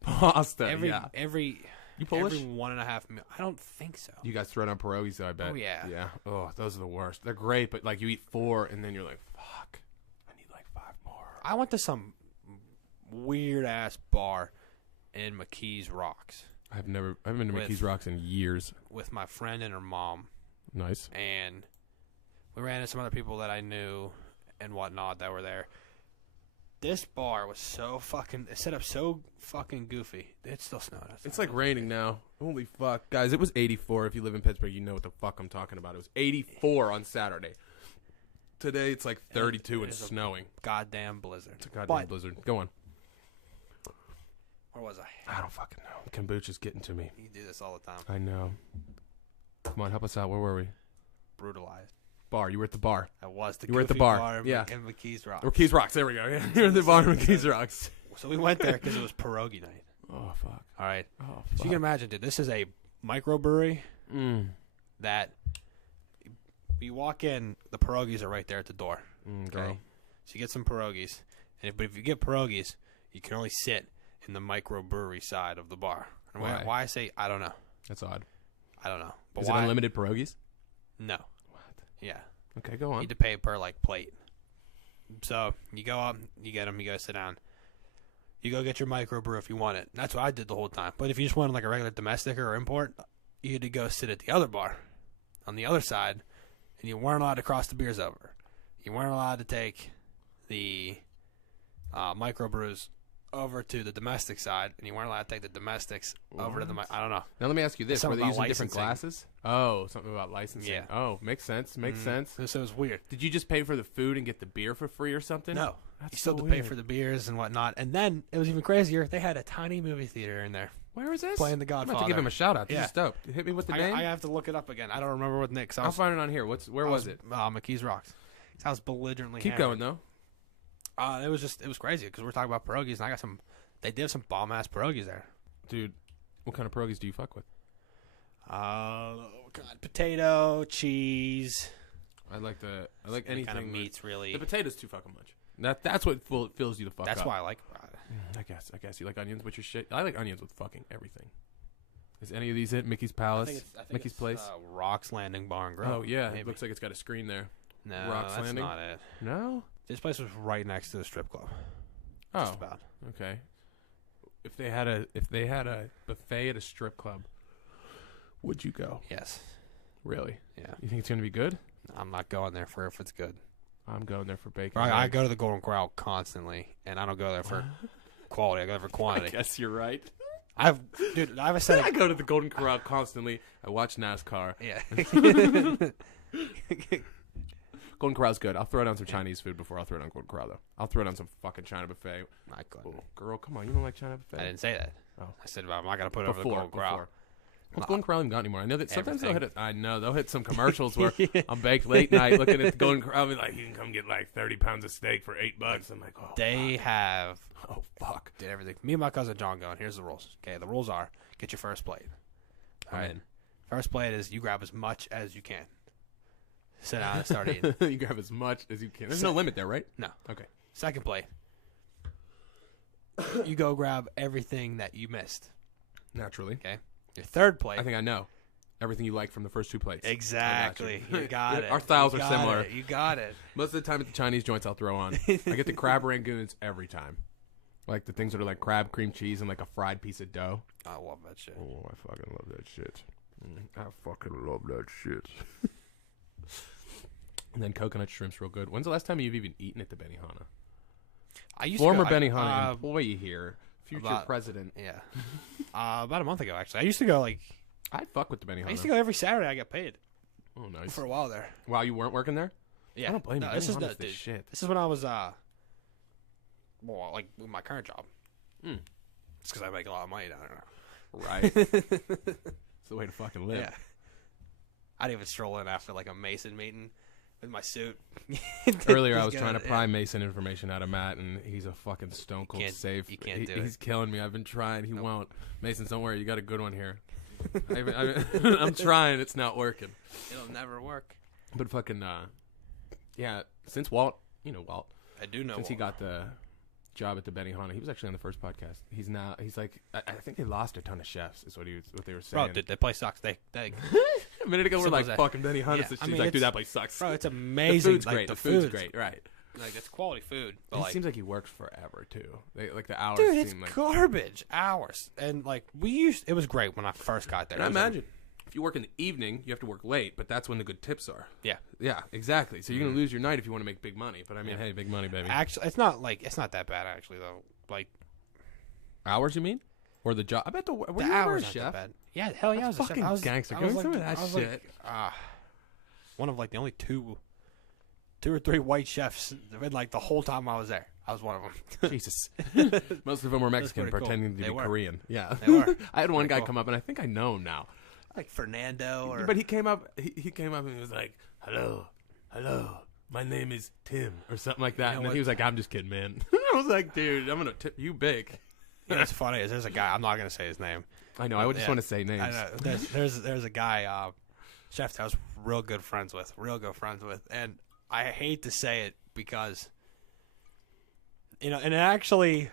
Pasta, Every You Polish? every 1.5 meal. I don't think so. You guys throw down pierogies, though, I bet. Oh, yeah. Yeah. Oh, those are the worst. They're great, but like you eat 4, and then you're like, fuck, I need like 5 more. I went to some weird ass bar in McKees Rocks I haven't been to With- McKees Rocks in years. with my friend and her mom, Nice. and we ran into some other people that I knew and whatnot that were there. This bar was so fucking set up so fucking goofy. It still snowed outside. It's like raining now. Holy fuck. Guys, it was 84. If you live in Pittsburgh, you know what the fuck I'm talking about. It was 84 on Saturday. Today, it's like 32 and is a snowing. goddamn blizzard. It's a goddamn But- blizzard. Go on. Where was I? I don't fucking know. Kombucha's getting to me. You do this all the time. I know. Come on, help us out. Where were we? Brutalized. Bar. You were at the bar. That was the You were at the goofy bar. in Yeah. in McKees Rocks. Or Keys Rocks. There we go. Yeah. You're at the bar in Keys Rocks. So we went there because it was pierogi night. Oh, fuck. All right. Oh, So fuck. you can imagine, dude, this is a microbrewery that you walk in, the pierogies are right there at the door. Okay. Girl. So you get some pierogies. But if you get pierogies, you can only sit in the microbrewery side of the bar. And Why? why I say, I don't know. That's odd. I don't know. But Is why? it unlimited pierogies? No. What? Yeah. Okay, go You on. need to pay per, like, plate. So you go up, you get them, you go sit down. You go get your microbrew if you want it. That's what I did the whole time. But if you just wanted like a regular domestic or import, you had to go sit at the other bar on the other side, and you weren't allowed to cross the beers over. You weren't allowed to take the microbrews over to the domestic side, and you weren't allowed to take the domestics over to the I don't know. Now let me ask you this: Something were they about using different licensing. glasses? Oh, something about licensing. Yeah. Oh, makes sense. Makes sense. So it was weird. Did you just pay for the food and get the beer for free or something? No. That's You still so had to pay weird. for the beers and whatnot. And then it was even crazier. They had a tiny movie theater in there. Where is this? Playing The I'm about Godfather. to give him a shout out. This Yeah. is dope. Hit me with the name. I have to look it up again. I don't remember what Nick. I'll find it on here. Where was it? McKees Rocks. I was belligerently Keep hammered. going though. It was crazy because we're talking about pierogies, and I got some. They did have some bomb ass pierogies there. Dude, what kind of pierogies do you fuck with? Potato, cheese. I like Any anything kind of with- meats, really. The potatoes too fucking much. That's what fills you the fuck That's up. why I like it. I guess you like onions with your shit. I like onions with fucking everything. Is any of these it? Mickey's Palace, I think Mickey's it's, Place. Rocks Landing Bar and Grill. Oh yeah, maybe. it looks like it's got a screen there. No, Rocks that's Landing? not it. No. This place was right next to the strip club. Oh, Just about. okay. If they had a buffet at a strip club, would you go? Yes. Really? Yeah. You think it's gonna be good? I'm not going there for if it's good. I'm going there for bacon. I go to the Golden Corral constantly, and I don't go there for quality. I go there for I quantity. guess you're right. I have a set I of go to the Golden Corral constantly. I watch NASCAR. yeah. Golden Corral's good. I'll throw down some Chinese food before I'll throw down Golden Corral though. I'll throw down some fucking China buffet. I couldn't. Oh, girl, come on, you don't like China buffet? I didn't say that. Oh. I said I'm not gonna put it over the Before, Golden Corral. before. What's Golden Corral even got anymore? I know that sometimes Everything. they'll hit. I know they'll hit some commercials where I'm baked late night looking at the Golden Corral. I'll be like, you can come get like 30 pounds of steak for $8. I'm like, oh, They have fuck. Oh fuck. did everything. Me and my cousin John going. Here's the rules. Okay, the rules are: get your first plate. All right. First plate is you grab as much as you can. Sit down and start eating. You grab as much as you can. There's no limit there, right? No. Okay. Second plate. You go grab everything that you missed. Naturally. Okay. Your third plate. I think I know everything you like from the first 2 plates. Exactly. I got You got it. Our styles You are got similar. it. You got it. Most of the time at the Chinese joints, I'll throw on. I get the crab rangoons every time. Like the things that are like crab, cream cheese, and like a fried piece of dough. I love that shit. Oh, I fucking love that shit. I fucking love that shit. And then coconut shrimp's real good. When's the last time you've even eaten at the Benihana? I used Former to go, Benihana employee here, future about- president. Yeah. About a month ago, actually. I used to go I fuck with the Benihana. I used to go every Saturday. I got paid Oh, nice. for a while there. Wow, you weren't working there? Yeah. I don't blame you. This is Benihana's the the shit. This is when I was like with my current job. Mm. It's because I make a lot of money down there. Right. It's the way to fucking live. Yeah. I'd even stroll in after like a Mason meeting with my suit. Earlier, I Just was go trying to in, pry Mason information out of Matt, and he's a fucking stone cold Can't- safe. you can't do it. He's killing me. I've been trying. He won't. Masons, don't worry. You got a good one here. I'm trying. It's not working. It'll never work. But fucking, yeah, since Walt, Walt. I do know Since he got the job at the Benihana, he was actually on the first podcast. He's like, I think they lost a ton of chefs, is what they were saying. Bro, dude, that place sucks. They a minute ago, we're like, fucking Benihana. Yeah, She's I mean, like, dude, that place sucks. Bro, it's amazing. The food's great, right. Like, it's quality food. But It seems like he works forever, too. Like, the hours dude, it's seem like... garbage hours. And, like, it was great when I first got there. And I imagine, if you work in the evening, you have to work late, but that's when the good tips are. Yeah. Yeah, exactly. So you're going to lose your night if you want to make big money. But, I mean, hey, big money, baby. Actually, it's not that bad, actually, though. Like... Hours, you mean? Or the job? I bet the hours aren't that bad. Yeah, hell yeah, I was a chef. Fucking gangster. Give me some of that shit. One of, like, the only two or three white chefs in, like, the whole time I was there. I was one of them. Jesus. Most of them were Mexican, pretending to be Korean. Yeah. They were. I had one guy come up, and I think I know him now. Like Fernando or... But he came up, he came up and he was like, hello, my name is Tim, or something like that. And then he was like, I'm just kidding, man. I was like, dude, I'm going to tip you big. You know what's funny is there's a guy, I'm not going to say his name. I know, I would just want to say names. I know. There's a guy, chef that I was real good friends with. And I hate to say it because, and it actually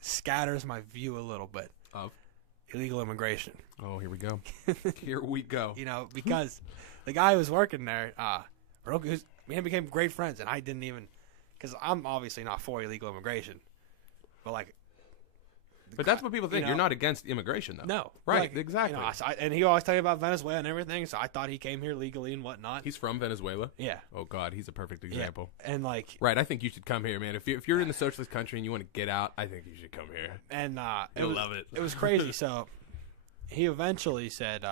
scatters my view a little bit. Of? Illegal immigration. Oh, here we go. Here we go. Because the guy who was working there, me and him became great friends, and I didn't even, because I'm obviously not for illegal immigration, but like. But that's what people think. You're not against immigration, though. No. Right, exactly. And he always tell you about Venezuela and everything, so I thought he came here legally and whatnot. He's from Venezuela? Yeah. Oh, God, he's a perfect example. Yeah. And, like... Right, I think you should come here, man. If you're in the socialist country and you want to get out, I think you should come here. And, you'll love it. It was crazy. So, he eventually said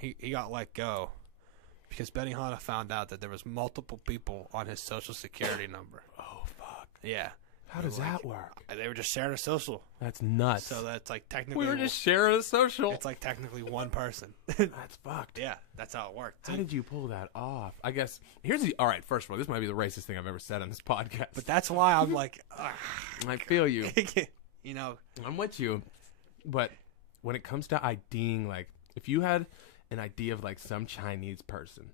he got let go because Benihana found out that there was multiple people on his Social Security number. Oh, fuck. Yeah. How does that work? They were just sharing a social. That's nuts. So that's like technically... We were just sharing a social. It's like technically one person. That's fucked. Yeah, that's how it worked. How did you pull that off? I guess, all right, first of all, this might be the racist thing I've ever said on this podcast. But that's why I'm like... I feel you. I'm with you. But when it comes to IDing, like, if you had an idea of, like, some Chinese person,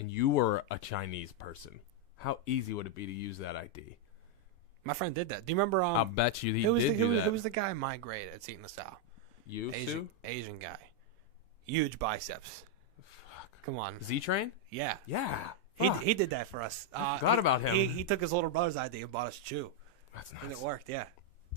and you were a Chinese person, how easy would it be to use that ID? My friend did that. Do you remember? I'll bet you he did do that. Who was the guy migrated at Seton LaSalle? Asian guy. Huge biceps. Fuck. Come on. Z-Train? Yeah. Yeah. He did that for us. I forgot about him. He took his little brother's ID and bought us chew. That's nice. And it worked, yeah.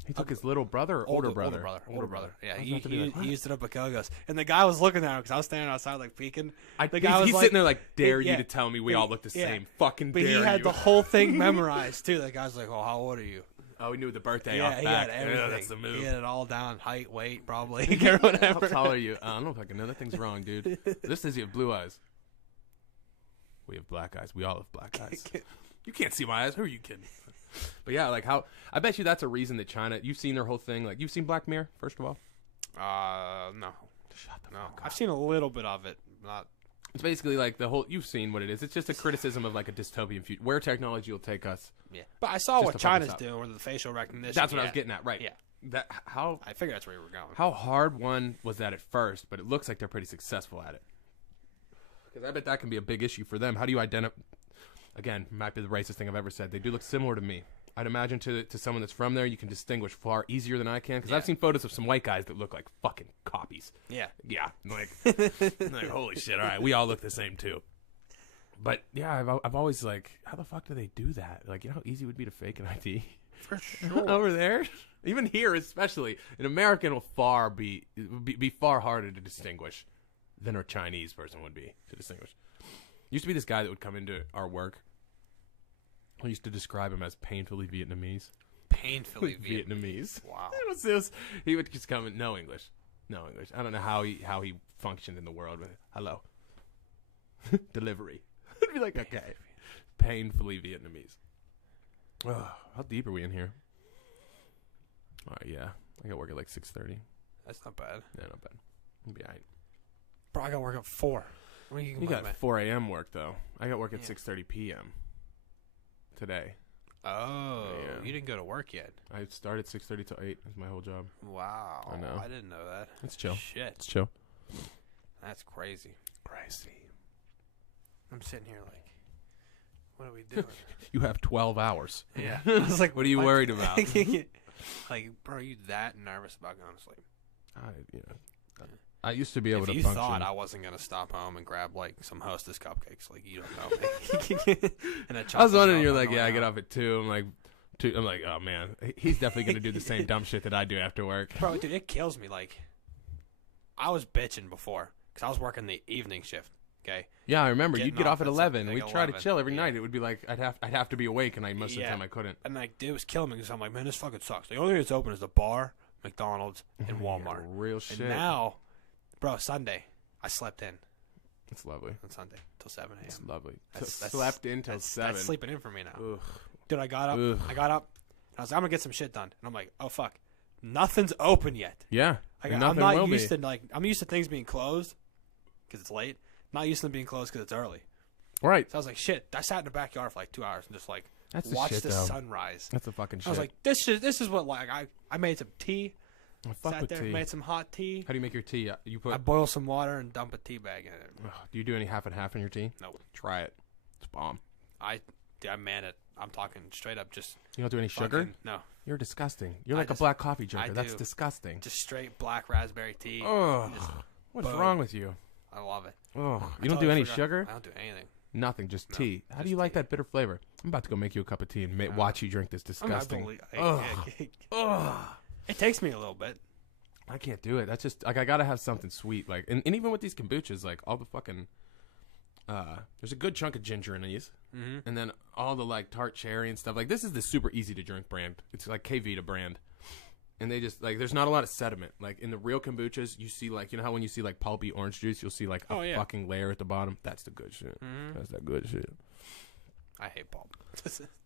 He took his little brother or older brother? Older brother. Yeah, he used it up at Kogos. And the guy was looking at him because I was standing outside like peeking. He's sitting there like, dare you to tell me we all look the same. Fucking dare you. But he had the whole thing memorized too. The guy's like, oh, how old are you? Oh, he knew the birthday off back. He had everything. Yeah, that's the move. He had it all down. Height, weight, probably. Or whatever. How tall are you? I don't know if I can know. That thing's wrong, dude. This says you have blue eyes. We have black eyes. We all have black eyes. You can't see my eyes. Who are you kidding? But yeah, like how I bet you that's a reason that China. You've seen their whole thing. Like you've seen Black Mirror, first of all. No. Shut the fuck up. I've seen a little bit of it. Not. It's basically like the whole. You've seen what it is. It's just a criticism of like a dystopian future where technology will take us. Yeah, but I saw what China's doing with the facial recognition. That's what I was getting at, right? Yeah. I figured that's where you were going. How hard one was that at first, but it looks like they're pretty successful at it. Because I bet that can be a big issue for them. How do you identify? Again, might be the racist thing I've ever said. They do look similar to me. I'd imagine to someone that's from there, you can distinguish far easier than I can. Because I've seen photos of some white guys that look like fucking copies. Yeah. Yeah. Like holy shit. All right. We all look the same, too. But, yeah, I've always, like, how the fuck do they do that? Like, you know how easy it would be to fake an ID? For sure. Over there? Even here, especially. An American will be far harder to distinguish than a Chinese person would be to distinguish. Used to be this guy that would come into our work. I used to describe him as painfully Vietnamese. Painfully Vietnamese. Wow. It was this. He would just come in, no English. I don't know how he functioned in the world with hello. Delivery. I'd be like, okay. Painfully Vietnamese. Oh, how deep are we in here? All right, yeah. I got work at like 6:30. That's not bad. Yeah, not bad. I'll be all right. Bro, I got work at 4. You got 4 a.m. work, though. I got work at 6:30 p.m. today. Oh, Yeah. you didn't go to work yet. I started 6:30 to 8. That's my whole job. Wow. I know. I didn't know that. It's chill. Shit. It's chill. That's crazy. Crazy. I'm sitting here like, what are we doing? You have 12 hours. Yeah. I was like, What are you worried about? Like, bro, are you that nervous about going to sleep? I used to be able If to you function. thought I wasn't going to stop home and grab, like, some Hostess cupcakes, like, you don't know me. And I was wondering, you're like, yeah, I get off at 2. I'm like, oh, man. He's definitely going to do the same dumb shit that I do after work. Bro, dude, it kills me. Like, I was bitching before because I was working the evening shift, okay? Yeah, I remember. Getting You'd get off at off at 11. like We'd try to 11. chill every Yeah. night. It would be like I'd have to be awake, and most of the Yeah. time I couldn't. And, like, dude, it was killing me because I'm like, man, this fucking sucks. The only thing that's open is the bar, McDonald's, and Walmart. Yeah, real shit. And now, bro, Sunday, I slept in It's lovely. on Sunday till 7 a.m. It's lovely. That's- Slept in till 7. That's sleeping in for me now. Ugh. Dude, I got up. Ugh. And I was like, I'm going to get some shit done. And I'm like, oh, fuck. Nothing's open yet. Yeah. Like, and I'm nothing not will used be. to, like, I'm used to things being closed because it's late. Not used to them being closed because it's early. Right. So I was like, shit. I sat in the backyard for like 2 hours and just like That's the watched shit, the though. sunrise. That's the fucking shit. I was like, this is what, like, I made some tea. I fuck Sat with there, tea. made some hot tea. How do you make your tea? You put. I boil some water and dump a tea bag in it. Do you do any half and half in your tea? No. Try it. It's bomb. I man it. I'm talking straight up just You don't do any sugar? fucking- No. You're disgusting. You're I like just- a black coffee drinker. I That's do. disgusting. Just straight black raspberry tea. Oh, Just what's boom. wrong with you? I love it. Oh, I you don't do totally any forgot. sugar? I don't do anything. Nothing, just No, tea. How do just you like tea. that bitter flavor? I'm about to go make you a cup of tea and watch you drink this disgusting. Ugh. Ugh. It takes me a little bit. I can't do it. That's just like I gotta have something sweet. Like, and even with these kombuchas, like all the fucking, there's a good chunk of ginger in these, and then all the like tart cherry and stuff. Like this is the super easy to drink brand. It's like KVita brand, and they just like there's not a lot of sediment. Like in the real kombuchas, you see like how when you see like pulpy orange juice, you'll see like a fucking layer at the bottom. That's the good shit. That's that good shit. I hate pulp.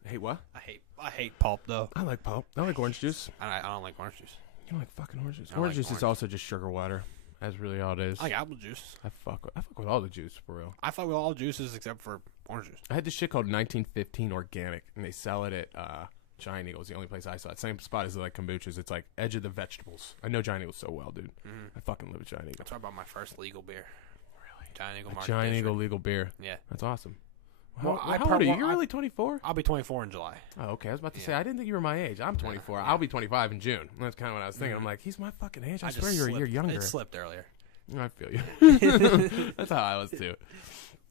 Hey, what? I hate pulp though. I like pulp. I like orange juice. I don't like orange juice. You don't like fucking orange juice. I Orange like juice is orange. also just sugar water. That's really all it is. I like apple juice. I fuck with all the juice for real. I fuck with all juices except for orange juice. I had this shit called 1915 Organic, and they sell it at Giant Eagle's. The only place I saw it. Same spot as like kombuchas. It's like edge of the vegetables. I know Giant Eagle so well, dude. I fucking live at Giant Eagle. That's where I bought my first legal beer. Really? Giant Eagle A Market Giant District. Eagle legal beer. Yeah. That's awesome. Well, How old are you? You're really 24? I'll be 24 in July. Oh, okay. I was about to say, I didn't think you were my age. I'm 24. I'll be 25 in June. That's kind of what I was thinking. I'm like, he's my fucking age. I swear just you're a year slipped. younger. It slipped earlier. I feel you. That's how I was, too.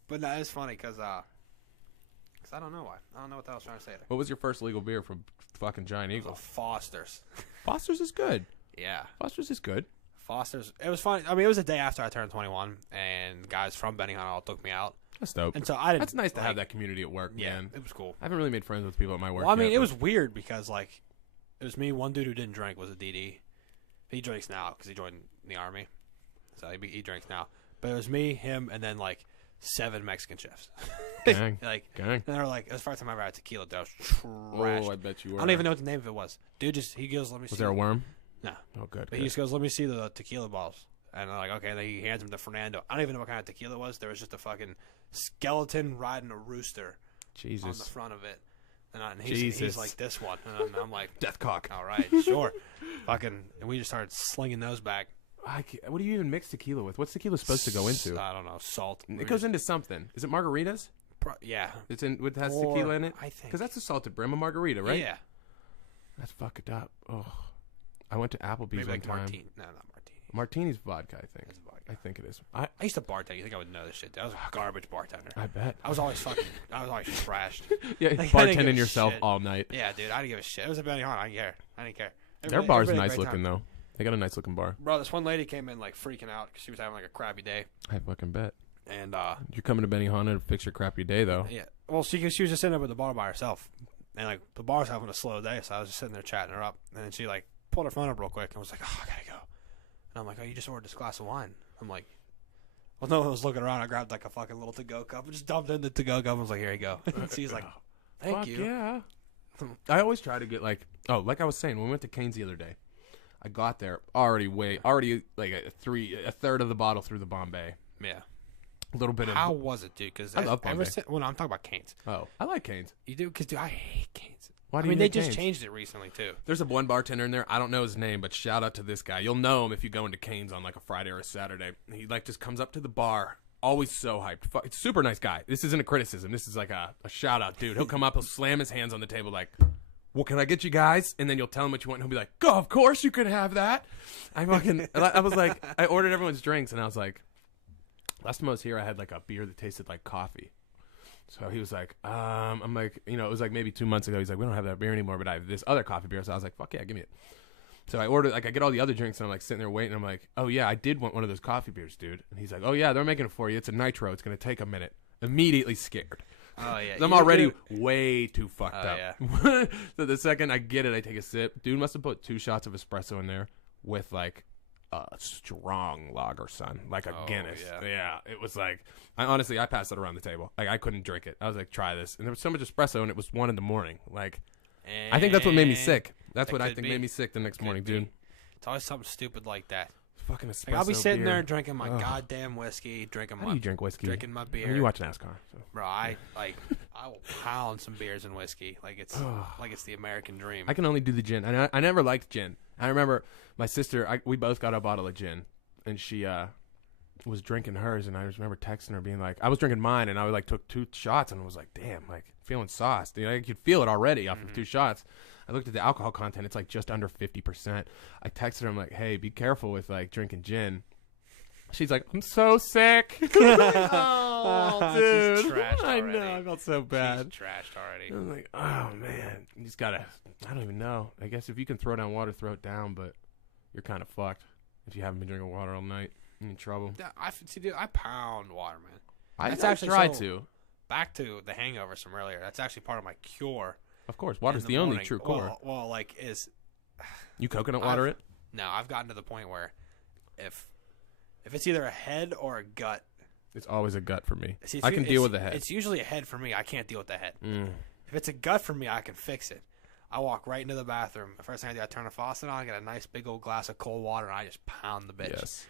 But no, it's funny because I don't know why. I don't know what I was trying to say there. What was your first legal beer from fucking Giant It Eagle? was a Foster's. Foster's is good. Yeah. Foster's is good. Foster's. It was funny. I mean, it was the day after I turned 21, and guys from Benningham all took me out. That's dope. And so I didn't. That's nice to have like, that community at work, Yeah, man. it was cool. I haven't really made friends with people at my work. Well, I mean, yet, it but- was weird because like it was me. One dude who didn't drink was a DD. He drinks now because he joined the army, so he drinks now. But it was me, him, and then like 7 Mexican chefs. Gang. Like, Gang. and they were like, it was the first time I ever had tequila. That was trash. Oh, I bet you were. I don't even know what the name of it was. Dude, he goes, let me see. Was there a worm? No. Oh, good. But he just goes, let me see the tequila bottles. And I'm like, okay. And then he hands him to Fernando. I don't even know what kind of tequila it was. There was just a fucking skeleton riding a rooster on the Jesus. front of it. And he's Jesus. like, this one. And I'm like, Deathcock. all right, sure. Fucking, and we just started slinging those back. What do you even mix tequila with? What's tequila supposed to go into? I don't know, salt. It goes into something. Is it margaritas? Yeah. It's in. It has Or, tequila in it. I think. Because that's a salted brim, a margarita, right? Yeah. That's fucked up. Oh, I went to Applebee's Maybe one like time. martini. No, not martini. Martini's vodka, I think. It's vodka. I think it is. I used to bartend. You think I would know this shit? I was a garbage bartender. I bet. I was always trashed. Yeah, Like, I didn't give bartending a yourself shit. all night. Yeah, dude, I didn't give a shit. It was a Benny Hunt. I didn't care. Their bar's Everybody had a nice great looking time. though. They got a nice looking bar. Bro, this one lady came in like freaking out because she was having like a crappy day, I fucking bet. and You're coming to Benihana to fix your crappy day though. yeah, well, she was just sitting up at the bar by herself, and like the bar's having a slow day, so I was just sitting there chatting her up, and then she like pulled her phone up real quick and was like, "Oh, I gotta go," and I'm like, "Oh, you just ordered this glass of wine?" I'm like, well, no one was looking around. I grabbed like a fucking little to-go cup and just dumped it in the to-go cup. I was like, "Here you go." And she's like, "Thank Fuck you." Yeah. I always try to get like I was saying when we went to Cane's the other day. I got there already like a third of the bottle through the Bombay. Yeah. A little bit of. How was it, dude? Because I love Bombay. well, no, I'm talking about Cane's. Oh, I like Cane's. You do? Because, dude, I hate Cane's. Why I do mean, you they hate just Cane's? changed it recently too. There's a one bartender in there. I don't know his name, but shout out to this guy. You'll know him if you go into Cane's on like a Friday or a Saturday. He like just comes up to the bar, always so hyped. It's super nice guy. This isn't a criticism. This is like a shout out, dude. He'll come up, he'll slam his hands on the table like, "Well, can I get you guys?" And then you'll tell him what you want, and he'll be like, "Oh, of course you can have that." I was like, I ordered everyone's drinks, and I was like, last time I was here, I had like a beer that tasted like coffee. So he was like, I'm like, it was like maybe 2 months ago. He's like, we don't have that beer anymore, but I have this other coffee beer. So I was like, fuck yeah, give me it. So I ordered, like, I get all the other drinks, and I'm like sitting there waiting. I'm like, oh yeah, I did want one of those coffee beers, dude. And he's like, oh yeah, they're making it for you. It's a nitro. It's going to take a minute. Immediately scared. Oh yeah, I'm already way too fucked up. Yeah. So the second I get it, I take a sip. Dude must have put 2 shots of espresso in there with like a strong lager, son, like a Guinness. Yeah, it was like, I passed it around the table. Like I couldn't drink it. I was like, try this, and there was so much espresso, and it was 1 a.m. Like, I think that's what made me sick. That's what I think made me sick the next morning, dude. It's always something stupid like that. Fucking espresso. Like, I'll be sitting beer. there drinking my goddamn whiskey, drinking How my do you drink whiskey? drinking my beer. I mean, you watch NASCAR, so. Bro, I will pound some beers and whiskey like it's the American dream. I can only do the gin. I never liked gin. I remember my sister. We both got a bottle of gin, and she was drinking hers, and I just remember texting her being like, I was drinking mine, and I like took 2 shots, and was like, damn, like feeling sauced. You could feel it already off of 2 shots. I looked at the alcohol content; it's like just under 50%. I texted her, I'm like, hey, be careful with like drinking gin. She's like, I'm so sick. Oh, dude. She's trashed I already. know. I felt so bad. She's trashed already. I'm like, oh man, you just gotta. I don't even know. I guess if you can throw down water, throw it down, but you're kind of fucked if you haven't been drinking water all night. You're in trouble. Dude, I pound water, man. I actually tried so- to. Back to the hangover from earlier. That's actually part of my cure. Of course, water's in the only morning. true core. Well, like is You coconut water it? no. I've gotten to the point where if it's either a head or a gut. It's always a gut for me. See, I can deal with the head. It's usually a head for me. I can't deal with the head. Mm. If it's a gut for me, I can fix it. I walk right into the bathroom. The first thing I do, I turn the faucet on, I get a nice big old glass of cold water, and I just pound the bitch. Yes.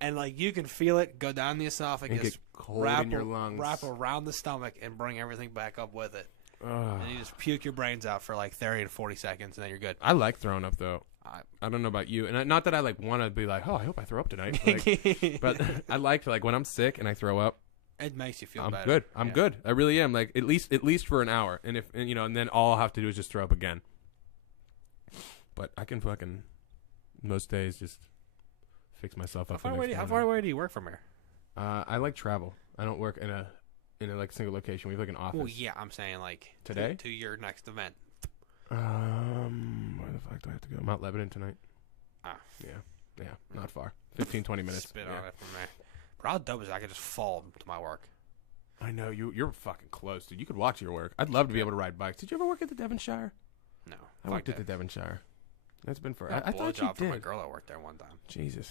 And like you can feel it go down the esophagus, get cold wrap, in your lungs. wrap around the stomach, and bring everything back up with it. Ugh. And you just puke your brains out for like 30 to 40 seconds, and then you're good. I like throwing up though. I don't know about you, and not that I like want to be like, oh, I hope I throw up tonight. Like, but I like to, like when I'm sick and I throw up. It makes you feel I'm better. good. I'm good. I really am. Like at least for an hour, and and then all I'll have to do is just throw up again. But I can fucking most days just fix myself up. How far away do you work from here? I like travel. I don't work in a like single location. We have like an office. Well, yeah, I'm saying like Today? to your next event. Where the fuck do I have to go? Mount Lebanon tonight. Yeah, not far. 15, 20 minutes. Spit on it from there. But how dope is it? I could just fall to my work. I know you're fucking close, dude. You could watch your work. I'd love to be able to ride bikes. Did you ever work at the Devonshire? No, I worked at the Devonshire. That's been for. I I thought you job for my did. girl that worked there one time. Jesus,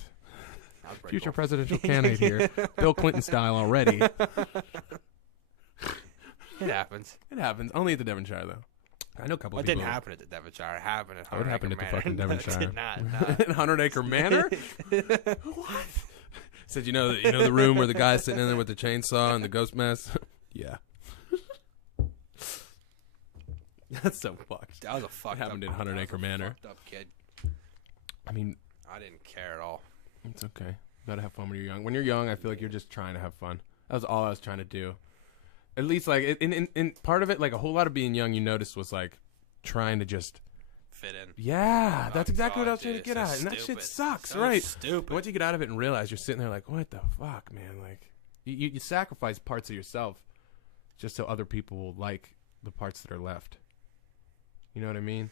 That was pretty future cool. presidential candidate here, Bill Clinton style already. It happens. It happens only at the Devonshire though. I know a couple. Well, it people. didn't happen at the Devonshire. It happened at What happened at the fucking No, Devonshire? it did not. 100 Acre Manor. What? Said you know the room where the guy's sitting in there with the chainsaw and the ghost mask. Yeah. That's so fucked. That was a fucked happened up. in 100 that was Acre a Manor. Fucked up kid. I mean, I didn't care at all. it's okay. You gotta have fun when you're young. When you're young, I feel like you're just trying to have fun. That was all I was trying to do. At least, like, in part of it, like, a whole lot of being young, you noticed, was, like, trying to just... Fit in. Yeah, that's exactly what I was dude, trying to get it's at. so And that shit stupid. sucks, So right? stupid. Once you get out of it and realize you're sitting there like, what the fuck, man? Like, you sacrifice parts of yourself just so other people will like the parts that are left. You know what I mean?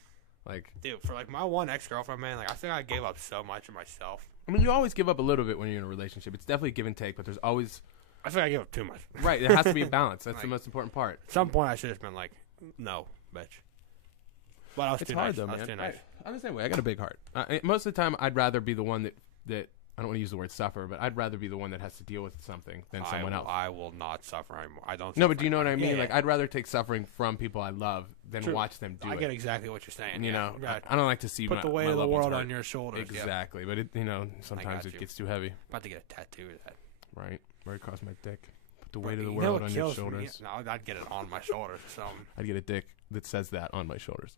Like, Dude, for like my one ex-girlfriend, man, like I think I gave up so much of myself. I mean, you always give up a little bit when you're in a relationship. It's definitely give and take, but there's always... I think I gave up too much. Right, there has to be a balance. That's the Like, most important part. At some point, I should have been like, no, bitch. But I was It's too hard nice. though, I was man. too nice. I'm the same way. I got a big heart. Most of the time, I'd rather be the one that I don't want to use the word suffer, but I'd rather be the one that has to deal with something than someone else. I will not suffer anymore. I don't. No, but do you know what I mean? Yeah, Like, yeah. I'd rather take suffering from people I love than True. watch them do I it. get exactly what you're saying. You yeah. know, You gotta I don't like to see put my, the weight my of the loved ones world hurt. on your shoulders. Yeah. Exactly, but it, sometimes got it you. gets too heavy. About to get a tattoo of that. Right, right across my dick. Put the weight of the You know world what on your kills me? shoulders. No, I'd get it on my shoulders or something. I'd get a dick that says that on my shoulders.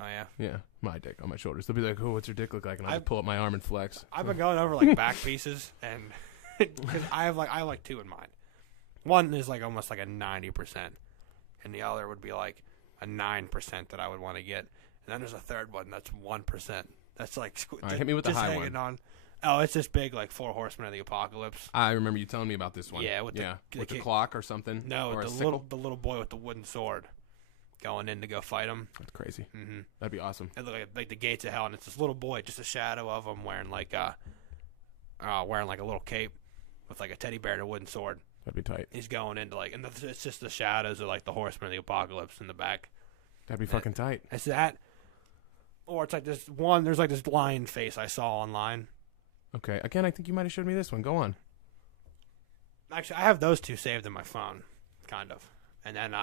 Oh yeah. Yeah, my dick on my shoulders. They'll be like, "Oh, what's your dick look like?" And I'll just pull up my arm and flex. I've been going over like back pieces, and because I have like two in mind. One is like almost like a 90%, and the other would be like a 9% that I would want to get. And then there's a third one that's 1%. That's like All right, hit me with the high one. On. Oh, it's this big like 4 horsemen of the apocalypse. I remember you telling me about this one. Yeah, with the clock or something. No, or the little boy with the wooden sword going in to go fight him. That's crazy. Mm-hmm. That'd be awesome. It looked like the gates of hell, and it's this little boy, just a shadow of him wearing like a little cape with like a teddy bear and a wooden sword. That'd be tight. He's going into like, and it's just the shadows of like the horsemen of the apocalypse in the back. That'd be fucking tight. It's that, or it's like this one. There's like this lion face I saw online. Okay. Again, I think you might have showed me this one. Go on. Actually, I have those two saved in my phone, kind of. And then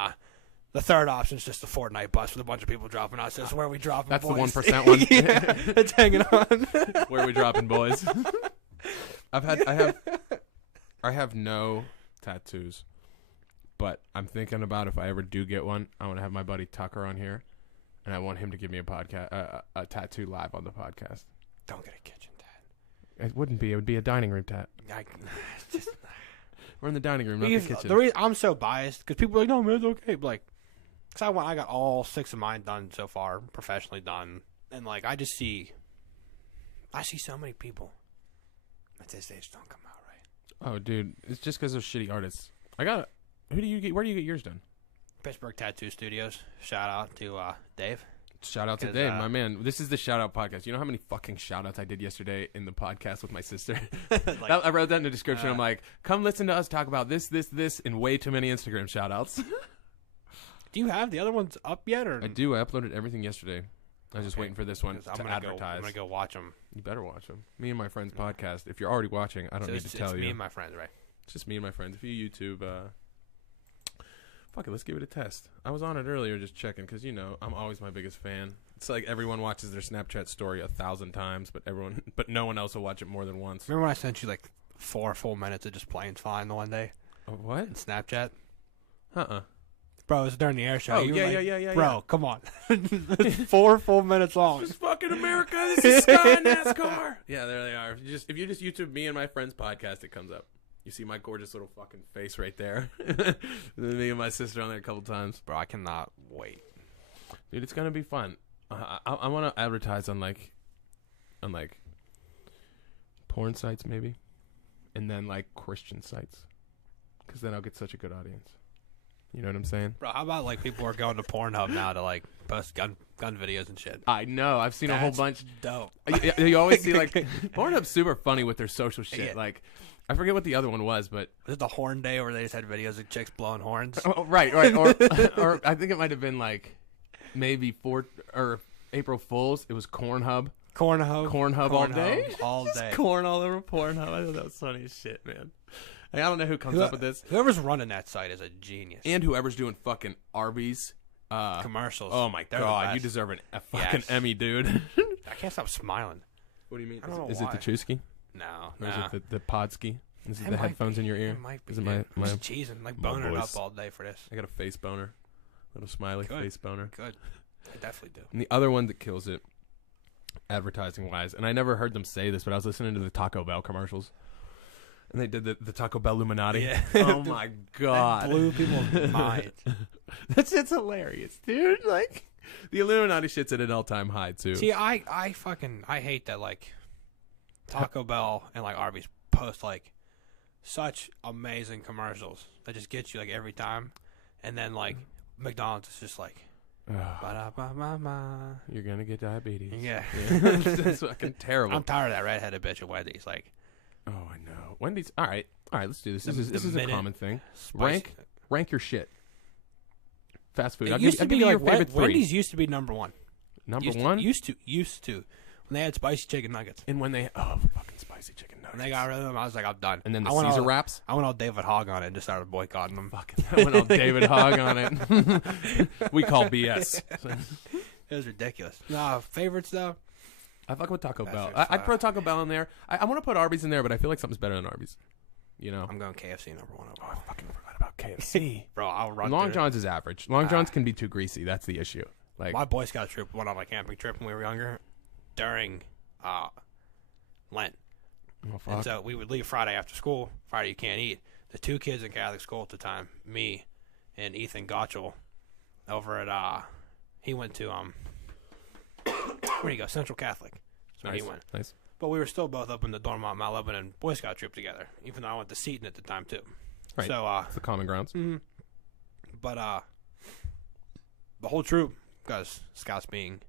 the third option is just the Fortnite bus with a bunch of people dropping out. So it's where we dropping. That's boys. the 1% one. Yeah, it's hanging on. Where are we dropping, boys? I have no tattoos, but I'm thinking about if I ever do get one, I want to have my buddy Tucker on here, and I want him to give me a tattoo live on the podcast. Don't get a kitchen tat. It wouldn't be. It would be a dining room tat. We're in the dining room, not the kitchen. I'm so biased because people are like, no, man, it's okay. But like, because I got all 6 of mine done so far, professionally done, and like I see so many people at this age don't come out right. Oh, dude, it's just because they're shitty artists. Where do you get yours done? Pittsburgh Tattoo Studios. Shout out to Dave. Shout out to Dave, my man. This is the shout out podcast. You know how many fucking shout outs I did yesterday in the podcast with my sister? Like, I wrote that in the description. I'm like, come listen to us talk about this, and way too many Instagram shout outs. Do you have the other ones up yet? Or I do. I uploaded everything yesterday. I was just waiting for this one to advertise. I'm going to go watch them. You better watch them. Me and my friends podcast. If you're already watching, I don't need to tell you. It's me and my friends, right? It's just me and my friends. If you YouTube, fuck it, let's give it a test. I was on it earlier just checking because, I'm always my biggest fan. It's like everyone watches their Snapchat story 1,000 times, but no one else will watch it more than once. Remember when I sent you like 4 full minutes of just playing fine the one day? What? In Snapchat? Bro, it was during the air show. Oh, yeah. Bro, come on. 4 full minutes long. This is fucking America. This is Sky NASCAR. Yeah, there they are. If you just YouTube me and my friends podcast, it comes up. You see my gorgeous little fucking face right there. Me and my sister on there a couple times. Bro, I cannot wait. Dude, it's going to be fun. I want to advertise on like porn sites maybe. And then like Christian sites. Because then I'll get such a good audience. You know what I'm saying? Bro, how about like people are going to Pornhub now to like post gun videos and shit? I know. I've seen a whole bunch. Dope. You always see like Pornhub's super funny with their social shit. Yeah. Like I forget what the other one was, but was it the horn day where they just had videos of chicks blowing horns? Oh, right. Or I think it might have been like maybe April Fools. It was Cornhub. Cornhub all day. All day. Just corn all over Pornhub. I thought that was funny as shit, man. Like, I don't know who comes up with this. Whoever's running that site is a genius. And whoever's doing fucking Arby's commercials. Oh my god, you deserve a fucking Emmy, dude. I can't stop smiling. What do you mean? Is it the Chusky? No. Or is it the Podski? Is it the headphones in your ear? It might be. Is it my cheesing, like boning up all day for this. I got a face boner. Little smiley face boner. Good. I definitely do. And the other one that kills it, advertising wise, and I never heard them say this, but I was listening to the Taco Bell commercials. And they did the Taco Bell Illuminati. Yeah. Oh my god. That blew people's minds. That shit's hilarious, dude. Like the Illuminati shit's at an all-time high too. See, I hate that like Taco Bell and like Arby's post like such amazing commercials that just get you like every time, and then like McDonald's is just like ba-da-ba-ba-ba. You're gonna get diabetes. Yeah. It's fucking terrible. I'm tired of that redheaded bitch at Wendy's. Like, oh, I know. Wendy's. All right. Let's do this. This is a common thing. Spicy. Rank your shit. Fast food. It I'll used give to be you like your favorite three. Wendy's used to be number one. Number one. Used to when they had spicy chicken nuggets. And when they fucking spicy chicken nuggets. When they got rid of them, I was like, I'm done. And then the Caesar wraps. I went all David Hogg on it and just started boycotting them. Fucking I went all David Hogg on it. We call BS. It was ridiculous. Nah, favorites though. I fuck with Taco Bell. I'd throw Taco Bell in there. I want to put Arby's in there, but I feel like something's better than Arby's. You know, I'm going KFC number 1 I overall. fucking forgot about KFC. Bro, I'll run Long through it. John's is average. Long John's can be too greasy. That's the issue. Like My Boy Scout troop went on a camping trip when we were younger during Lent. oh, fuck. And so we would leave Friday after school. Friday you can't eat. The 2 kids in Catholic school at the time, me and Ethan Gottschall, over at he went to where'd he go? Central Catholic. So nice. he went. Nice. But we were still both up in the dorm on Mount Lebanon Boy Scout troop together, even though I went to Seton at the time too. Right. So It's the common grounds. but the whole troop, because Scouts being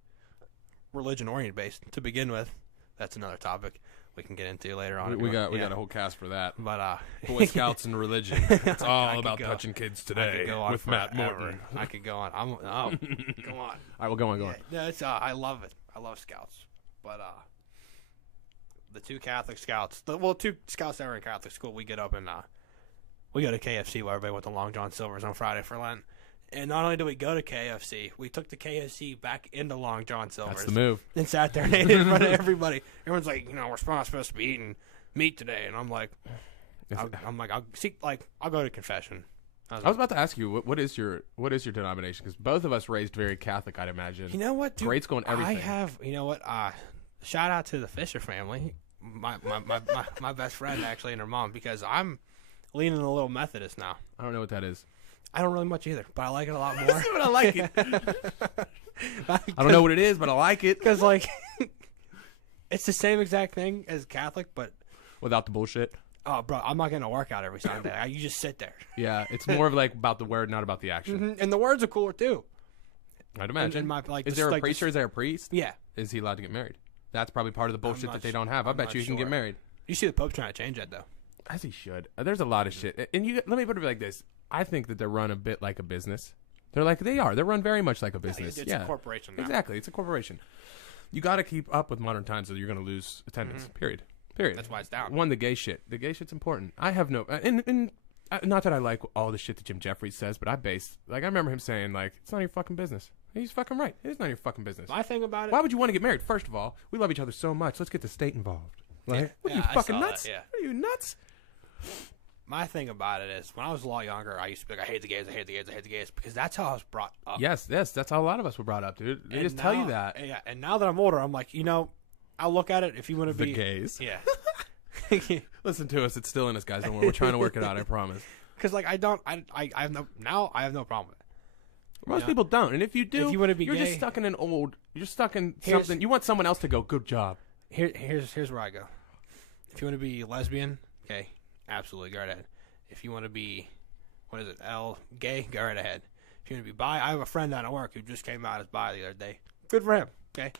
religion oriented based to begin with, that's another topic we can get into later on. We got a whole cast for that. But Boy Scouts and religion. It's all could about go- touching kids I could today go on with Matt forever. Morton. I could go on. Go on. All right, well, go on. Yeah, it's, I love it. I love Scouts. But the 2 Catholic Scouts, 2 Scouts that were in Catholic school, we get up and we go to KFC where everybody went to Long John Silver's on Friday for Lent. And not only did we go to KFC, we took the KFC back into Long John Silver's. That's the move. And sat there and ate it in front of everybody. Everyone's like, we're not supposed to be eating meat today. And I'm like, I'll go to confession. I was about to ask you, what is your denomination? Because both of us raised very Catholic, I'd imagine. You know what, dude? Grade school and everything. I have, shout out to the Fisher family, my best friend actually and her mom, because I'm leaning a little Methodist now. I don't know what that is. I don't really much either, but I like it a lot more. But I like it. I don't know what it is, but I like it. Because, it's the same exact thing as Catholic, but... Without the bullshit. Oh, bro, I'm not going to work out every Sunday. You just sit there. Yeah, it's more of about the word, not about the action. And the words are cooler, too. I'd imagine. Is there a priest or is there a priest? Yeah. Is he allowed to get married? That's probably part of the bullshit that they don't have. I bet you can get married. You see the Pope trying to change that, though. As he should. There's a lot of shit. And let me put it like this. I think that they're run a bit like a business. They're run very much like a business. It's a corporation now. Exactly. It's a corporation. You got to keep up with modern times or you're going to lose attendance. Period. That's why it's down. One, the gay shit. The gay shit's important. I have no... And not that I like all the shit that Jim Jeffries says, but I remember him saying, it's not your fucking business. He's fucking right. It is none of your fucking business. My thing about it... Why would you want to get married? First of all, we love each other so much. Let's get the state involved. What are you, fucking nuts? That, yeah. What are you, nuts? My thing about it is, when I was a lot younger, I used to be like, I hate the gays, I hate the gays, I hate the gays, because that's how I was brought up. Yes, that's how a lot of us were brought up, dude. They just tell you that. Yeah, and now that I'm older, I'm like, I'll look at it if you want to be... The gays. Yeah. Listen to us. It's still in us, guys. Don't worry. We're trying to work it out, I promise. Because, I have no problem with it. Most people don't. And if you do, if you want to be you're gay, just stuck in you're stuck in something. You want someone else to go, good job. Here's where I go. If you want to be lesbian, okay, absolutely, go right ahead. If you want to be, gay, go right ahead. If you want to be bi, I have a friend down at work who just came out as bi the other day. Good for him, okay?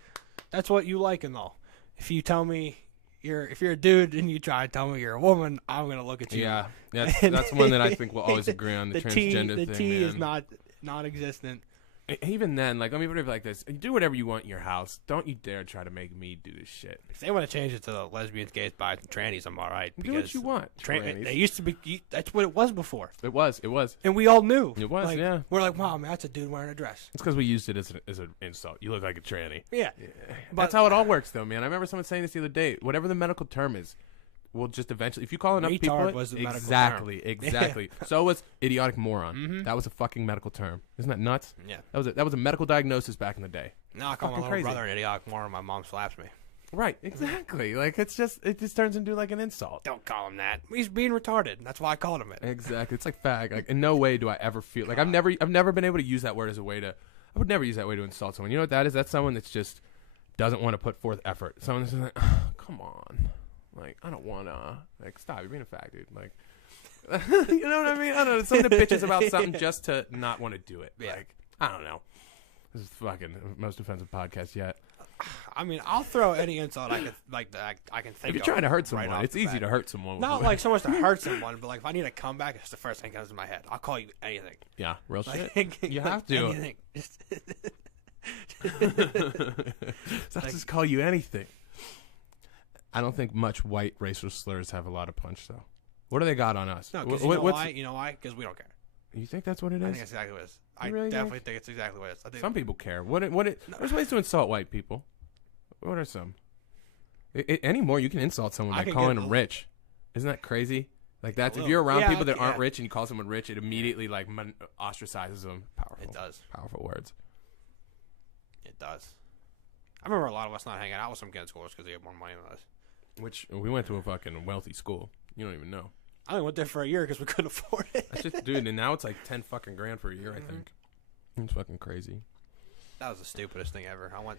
That's what you like and all. If you tell me if you're a dude and you try to tell me you're a woman, I'm going to look at you. Yeah, that's one that I think we'll always agree on, the transgender thing. The T is non-existent. Even then, let me put it like this. You do whatever you want in your house. Don't you dare try to make me do this shit. If they want to change it to the lesbians, gays, bis, and trannies, I'm all right. Do what you want. They used to be, that's what it was before. It was. And we all knew. It was, yeah. We're like, wow, man, that's a dude wearing a dress. It's because we used it as an insult. You look like a tranny. Yeah. But that's how it all works, though, man. I remember someone saying this the other day. Whatever the medical term is, we'll just eventually, if you call enough people, was the medical exactly. So was idiotic moron. That was a fucking medical term. Isn't that nuts? Yeah. That was a medical diagnosis back in the day. Now I call my little brother an idiotic moron. My mom slaps me. Right, exactly. It just turns into an insult. Don't call him that. He's being retarded. That's why I called him it. Exactly. It's like fag. In no way do I ever feel I've never been able to use that word as a way to. I would never use that way to insult someone. You know what that is? That's someone that's just doesn't want to put forth effort. Someone that's just like, oh, come on. I don't want to, stop, you're being a fag, dude. You know what I mean? I don't know. Someone that bitches about something just to not want to do it. Yeah. I don't know. This is fucking most offensive podcast yet. I mean, I'll throw any insult I can think of. If you're trying to hurt someone, it's easy to hurt someone. Not so much to hurt someone, but if I need a comeback, it's the first thing that comes to my head. I'll call you anything. Yeah, real shit. You have to. Anything. So I'll just call you anything. I don't think much white racial slurs have a lot of punch, though. What do they got on us? No, because you know why? Because we don't care. You think that's what it is? I think that's exactly what it is. I really definitely think it's exactly what it is. Some people care. There's ways to insult white people. What are some? Anymore, you can insult someone by calling them rich. Isn't that crazy? Like that's if you're around people that aren't yeah. rich and you call someone rich, it immediately like ostracizes them. Powerful. It does. Powerful words. It does. I remember a lot of us not hanging out with some kids' schools because they had more money than us. Which we went to a fucking wealthy school. You don't even know. I only went there for a year because we couldn't afford it. That's just, dude. And now it's like 10 fucking grand for a year. I think it's fucking crazy. That was the stupidest thing ever. I went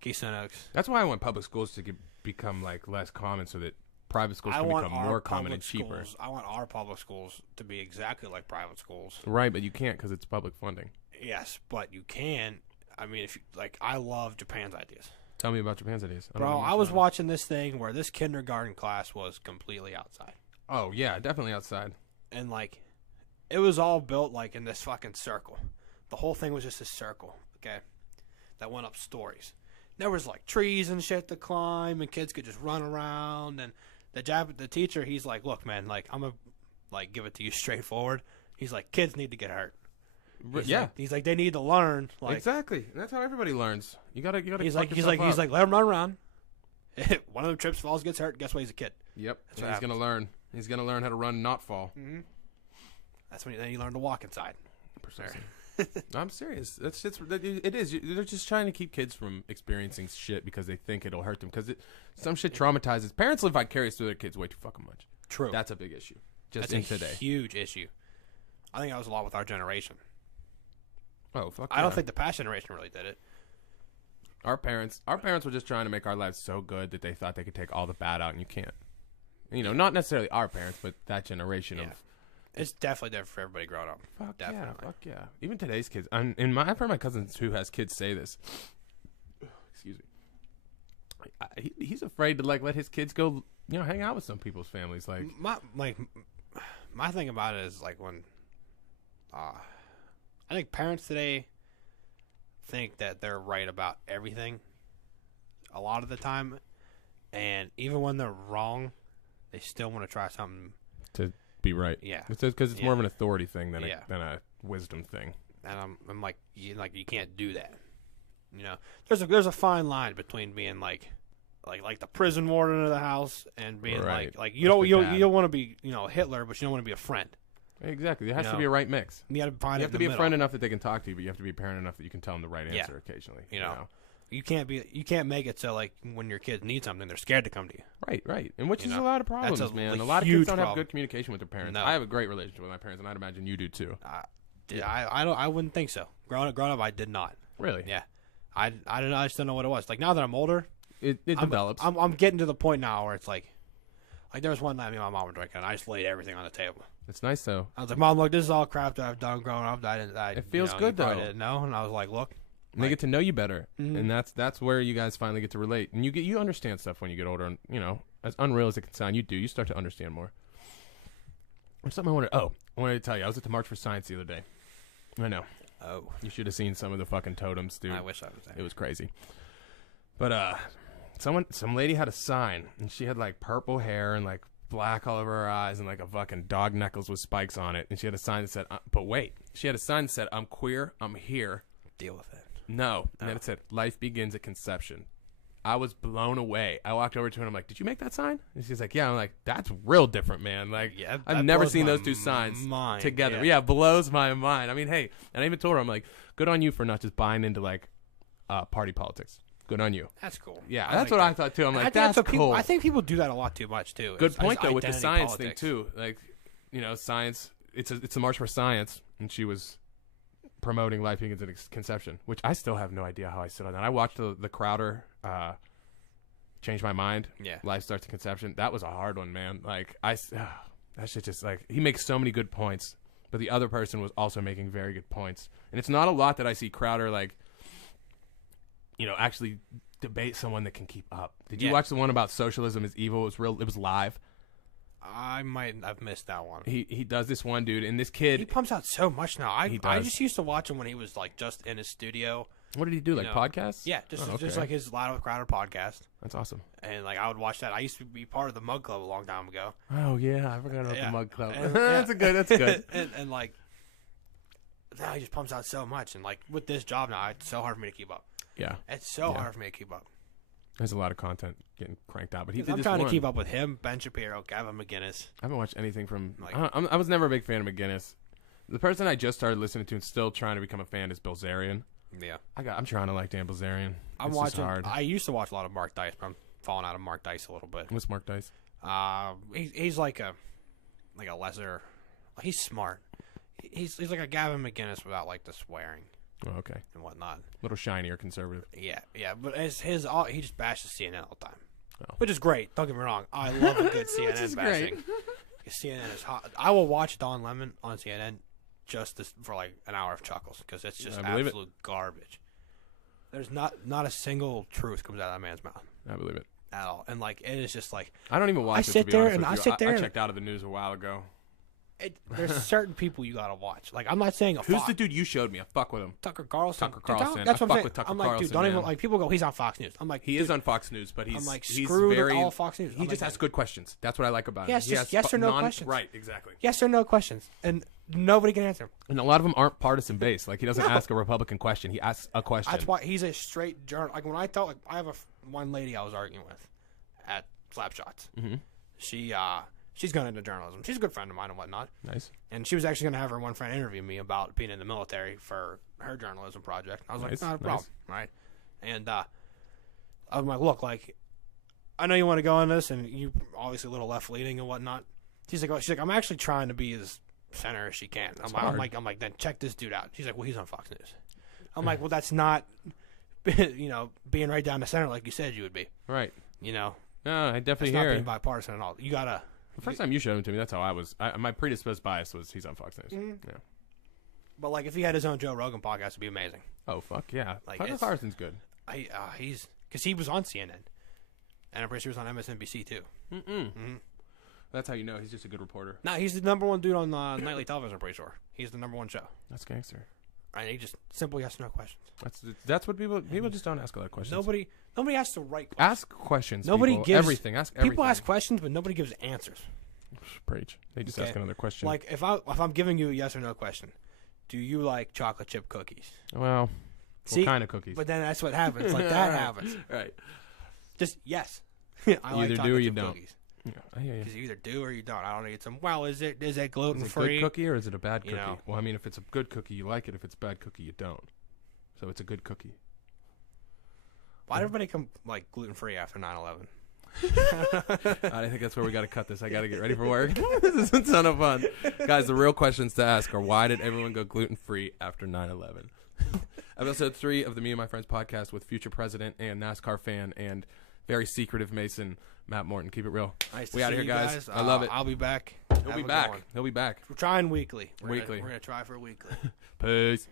Keystone Oaks. That's why I want public schools to become like less common, so that private schools can become more common and cheaper. I want our public schools to be exactly like private schools. Right, but you can't because it's public funding. Yes, but you can. I mean, if you, like, I love Japan's ideas. Tell me about Japan's ideas. Bro, I was watching this thing where this kindergarten class was completely outside. Oh, yeah, definitely outside. And, like, it was all built, like, in this fucking circle. The whole thing was just a circle, okay, that went up stories. There was, like, trees and shit to climb, and kids could just run around. And the teacher, he's like, look, man, like, I'm going to, like, give it to you straightforward. He's like, kids need to get hurt. He's like, they need to learn. Like, exactly. And that's how everybody learns. You gotta. He's like, let them run around. One of them trips, falls, gets hurt. Guess what? He's a kid. Yep. He's gonna learn. He's gonna learn how to run, and not fall. Mm-hmm. That's when then you learn to walk inside. Precisely. I'm serious. It is. They're just trying to keep kids from experiencing shit because they think it'll hurt them. Because some shit traumatizes. Parents live vicarious through their kids way too fucking much. True. That's a big issue. That's a huge issue. I think that was a lot with our generation. Oh, fuck I don't think the past generation really did it. Our parents were just trying to make our lives so good that they thought they could take all the bad out, and you can't. You know, not necessarily our parents, but that generation of. It's definitely different for everybody growing up. Fuck definitely. yeah, fuck yeah. Even today's kids. I've heard my cousins who has kids say this. Excuse me. He's afraid to like let his kids go, you know, hang out with some people's families. Like my thing about it is like when, I think parents today think that they're right about everything a lot of the time, and even when they're wrong, they still want to try something to be right. Yeah, because it's more of an authority thing than a wisdom thing. And I'm like you can't do that. You know, there's a fine line between being like the prison warden of the house and being right. like you don't want to be, you know, Hitler, but you don't want to be a friend. Exactly. There has to be a right mix. You have to be a friend enough that they can talk to you, but you have to be a parent enough that you can tell them the right answer occasionally. You know, you can't make it so like when your kids need something, they're scared to come to you. Right. And which is a lot of problems, man. A lot of kids don't have good communication with their parents. No. I have a great relationship with my parents, and I'd imagine you do too. I wouldn't think so. Growing up, I did not. Really? Yeah. I just don't know what it was. Like now that I'm older, it develops. I'm getting to the point now where it's like there was one night me and my mom were drinking, and I just laid everything on the table. It's nice though. I was like, Mom, look, this is all crap that I've done growing up. It feels good though. Didn't know, and I was like, look, and they get to know you better, and that's where you guys finally get to relate, and you understand stuff when you get older, and you know, as unreal as it can sound, you start to understand more. There's something I wanted to tell you. I was at the March for Science the other day. I know. Oh, you should have seen some of the fucking totems, dude. I wish I was there. It was crazy. But some lady had a sign, and she had like purple hair and like black all over her eyes and like a fucking dog necklace with spikes on it. And she had a sign that said, but wait, she had a sign that said, I'm queer, I'm here. Deal with it. No. And then it said, life begins at conception. I was blown away. I walked over to her and I'm like, did you make that sign? And she's like, yeah. I'm like, that's real different, man. Like, I've never seen those two signs together. Yeah, it blows my mind. I mean, hey, and I even told her, I'm like, good on you for not just buying into like party politics. Good on you. That's cool. Yeah, that's what I thought too. I'm like, that's cool. I think people do that a lot too much too. Good point though with the science thing too. Like, you know, science. It's a march for science, and she was promoting life begins at conception, which I still have no idea how I stood on that. I watched the Crowder change my mind. Yeah, life starts at conception. That was a hard one, man. Like that shit just like he makes so many good points, but the other person was also making very good points, and it's not a lot that I see Crowder like. You know, actually debate someone that can keep up. Did you watch the one about socialism is evil? It was real. It was live. I might have missed that one. He does this one dude, and this kid. He pumps out so much now. I just used to watch him when he was like just in his studio. What did he do? Like podcasts? Yeah, just like his Loud with Crowder podcast. That's awesome. And like I would watch that. I used to be part of the Mug Club a long time ago. Oh yeah, I forgot about the Mug Club. That's good. and like now he just pumps out so much, and like with this job now, it's so hard for me to keep up. Yeah. It's so hard for me to keep up. There's a lot of content getting cranked out, but he did I'm this trying one. to keep up with him, Ben Shapiro, Gavin McInnes. I haven't watched anything from. Like- I was never a big fan of McGinnis. The person I just started listening to and still trying to become a fan is Bilzerian. Yeah. I'm trying to like Dan Bilzerian. I'm It's just watching. hard. I used to watch a lot of Mark Dice, but I'm falling out of Mark Dice a little bit. What's Mark Dice? He's like a lesser. He's smart. He's like a Gavin McInnes without like the swearing Oh, okay. and whatnot. A little shinier conservative. Yeah, but he just bashes CNN all the time, Oh. which is great. Don't get me wrong. I love a good CNN is bashing. CNN is hot. I will watch Don Lemon on CNN just for like an hour of chuckles because it's just I believe absolute garbage. There's not a single truth comes out of that man's mouth I believe it. at all, and like it is just like I don't even watch I it. sit to be there honest and with I you. sit there I and- checked out of the news a while ago. there's certain people you gotta watch. Like I'm not saying Who's the dude you showed me? I fuck with him. Tucker Carlson. Tucker Carlson. That's I what I'm fuck saying. with Tucker I'm like, dude, Carlson, don't even man. like. People go, he's on Fox News. I'm like, He is on Fox News, but he's I'm like, he's screw very all Fox News. He I'm just like, asks good questions. That's what I like about Yeah, him. it's He just asks yes or no questions. Right, exactly. yes or no questions, and nobody can answer them. And a lot of them aren't partisan based. Like he doesn't ask a Republican question. He asks a question. That's why he's a straight journal. Like when I thought, like I have one lady I was arguing with at Slapshots. Mhm. She's gone into journalism. She's a good friend of mine and whatnot. Nice. And she was actually going to have her one friend interview me about being in the military for her journalism project. I was Nice, like, not a problem, nice. right? And I was like, look, like, I know you want to go on this, and you obviously a little left leaning and whatnot. She's like, I'm actually trying to be as center as she can. I'm like, then check this dude out. She's like, well, he's on Fox News. I'm like, well, that's not, being right down the center like you said you would be. Right. No, I definitely it's not hear. being bipartisan at all. You gotta. The first time you showed him to me, that's how I was. My predisposed bias was he's on Fox News. Mhm. Yeah. But like, if he had his own Joe Rogan podcast, it'd be amazing. Oh fuck yeah! Like, Tucker it's- Carlson's good. He's because he was on CNN, and I'm pretty sure he was on MSNBC too. That's how you know he's just a good reporter. No, he's the number one dude on nightly television. I'm pretty sure he's the number one show. That's gangster. And he just simple yes or no questions. That's what people just don't ask a lot of questions. Nobody asks the right questions. Ask questions. Nobody people. gives everything. Ask everything. People ask questions, but nobody gives answers. Preach. They just Okay. ask another question. Like if I'm giving you a yes or no question, do you like chocolate chip cookies? well, See, what kind of cookies? But then that's what happens. Like that happens. Right. Just yes. I You either do or you don't. Cookies. Yeah, I hear you. Because you either do or you don't. I don't need some. Well, is it gluten Is it a free? good cookie or is it a bad You cookie? know. Well, I mean, if it's a good cookie, you like it. If it's a bad cookie, you don't. So it's a good cookie. Why did everybody come like gluten free after 9/11? I think that's where we got to cut this. I got to get ready for work. This is a ton of fun. Guys, the real questions to ask are why did everyone go gluten-free after 9/11? Episode 3 of the Me and My Friends podcast with future president and NASCAR fan and very secretive Mason, Matt Morton. Keep it real. Nice to We outta see here, you guys. I love it. I'll be back. He'll Have be a good back. one. He'll be back. We're trying weekly. Weekly. We're gonna try for weekly. Peace.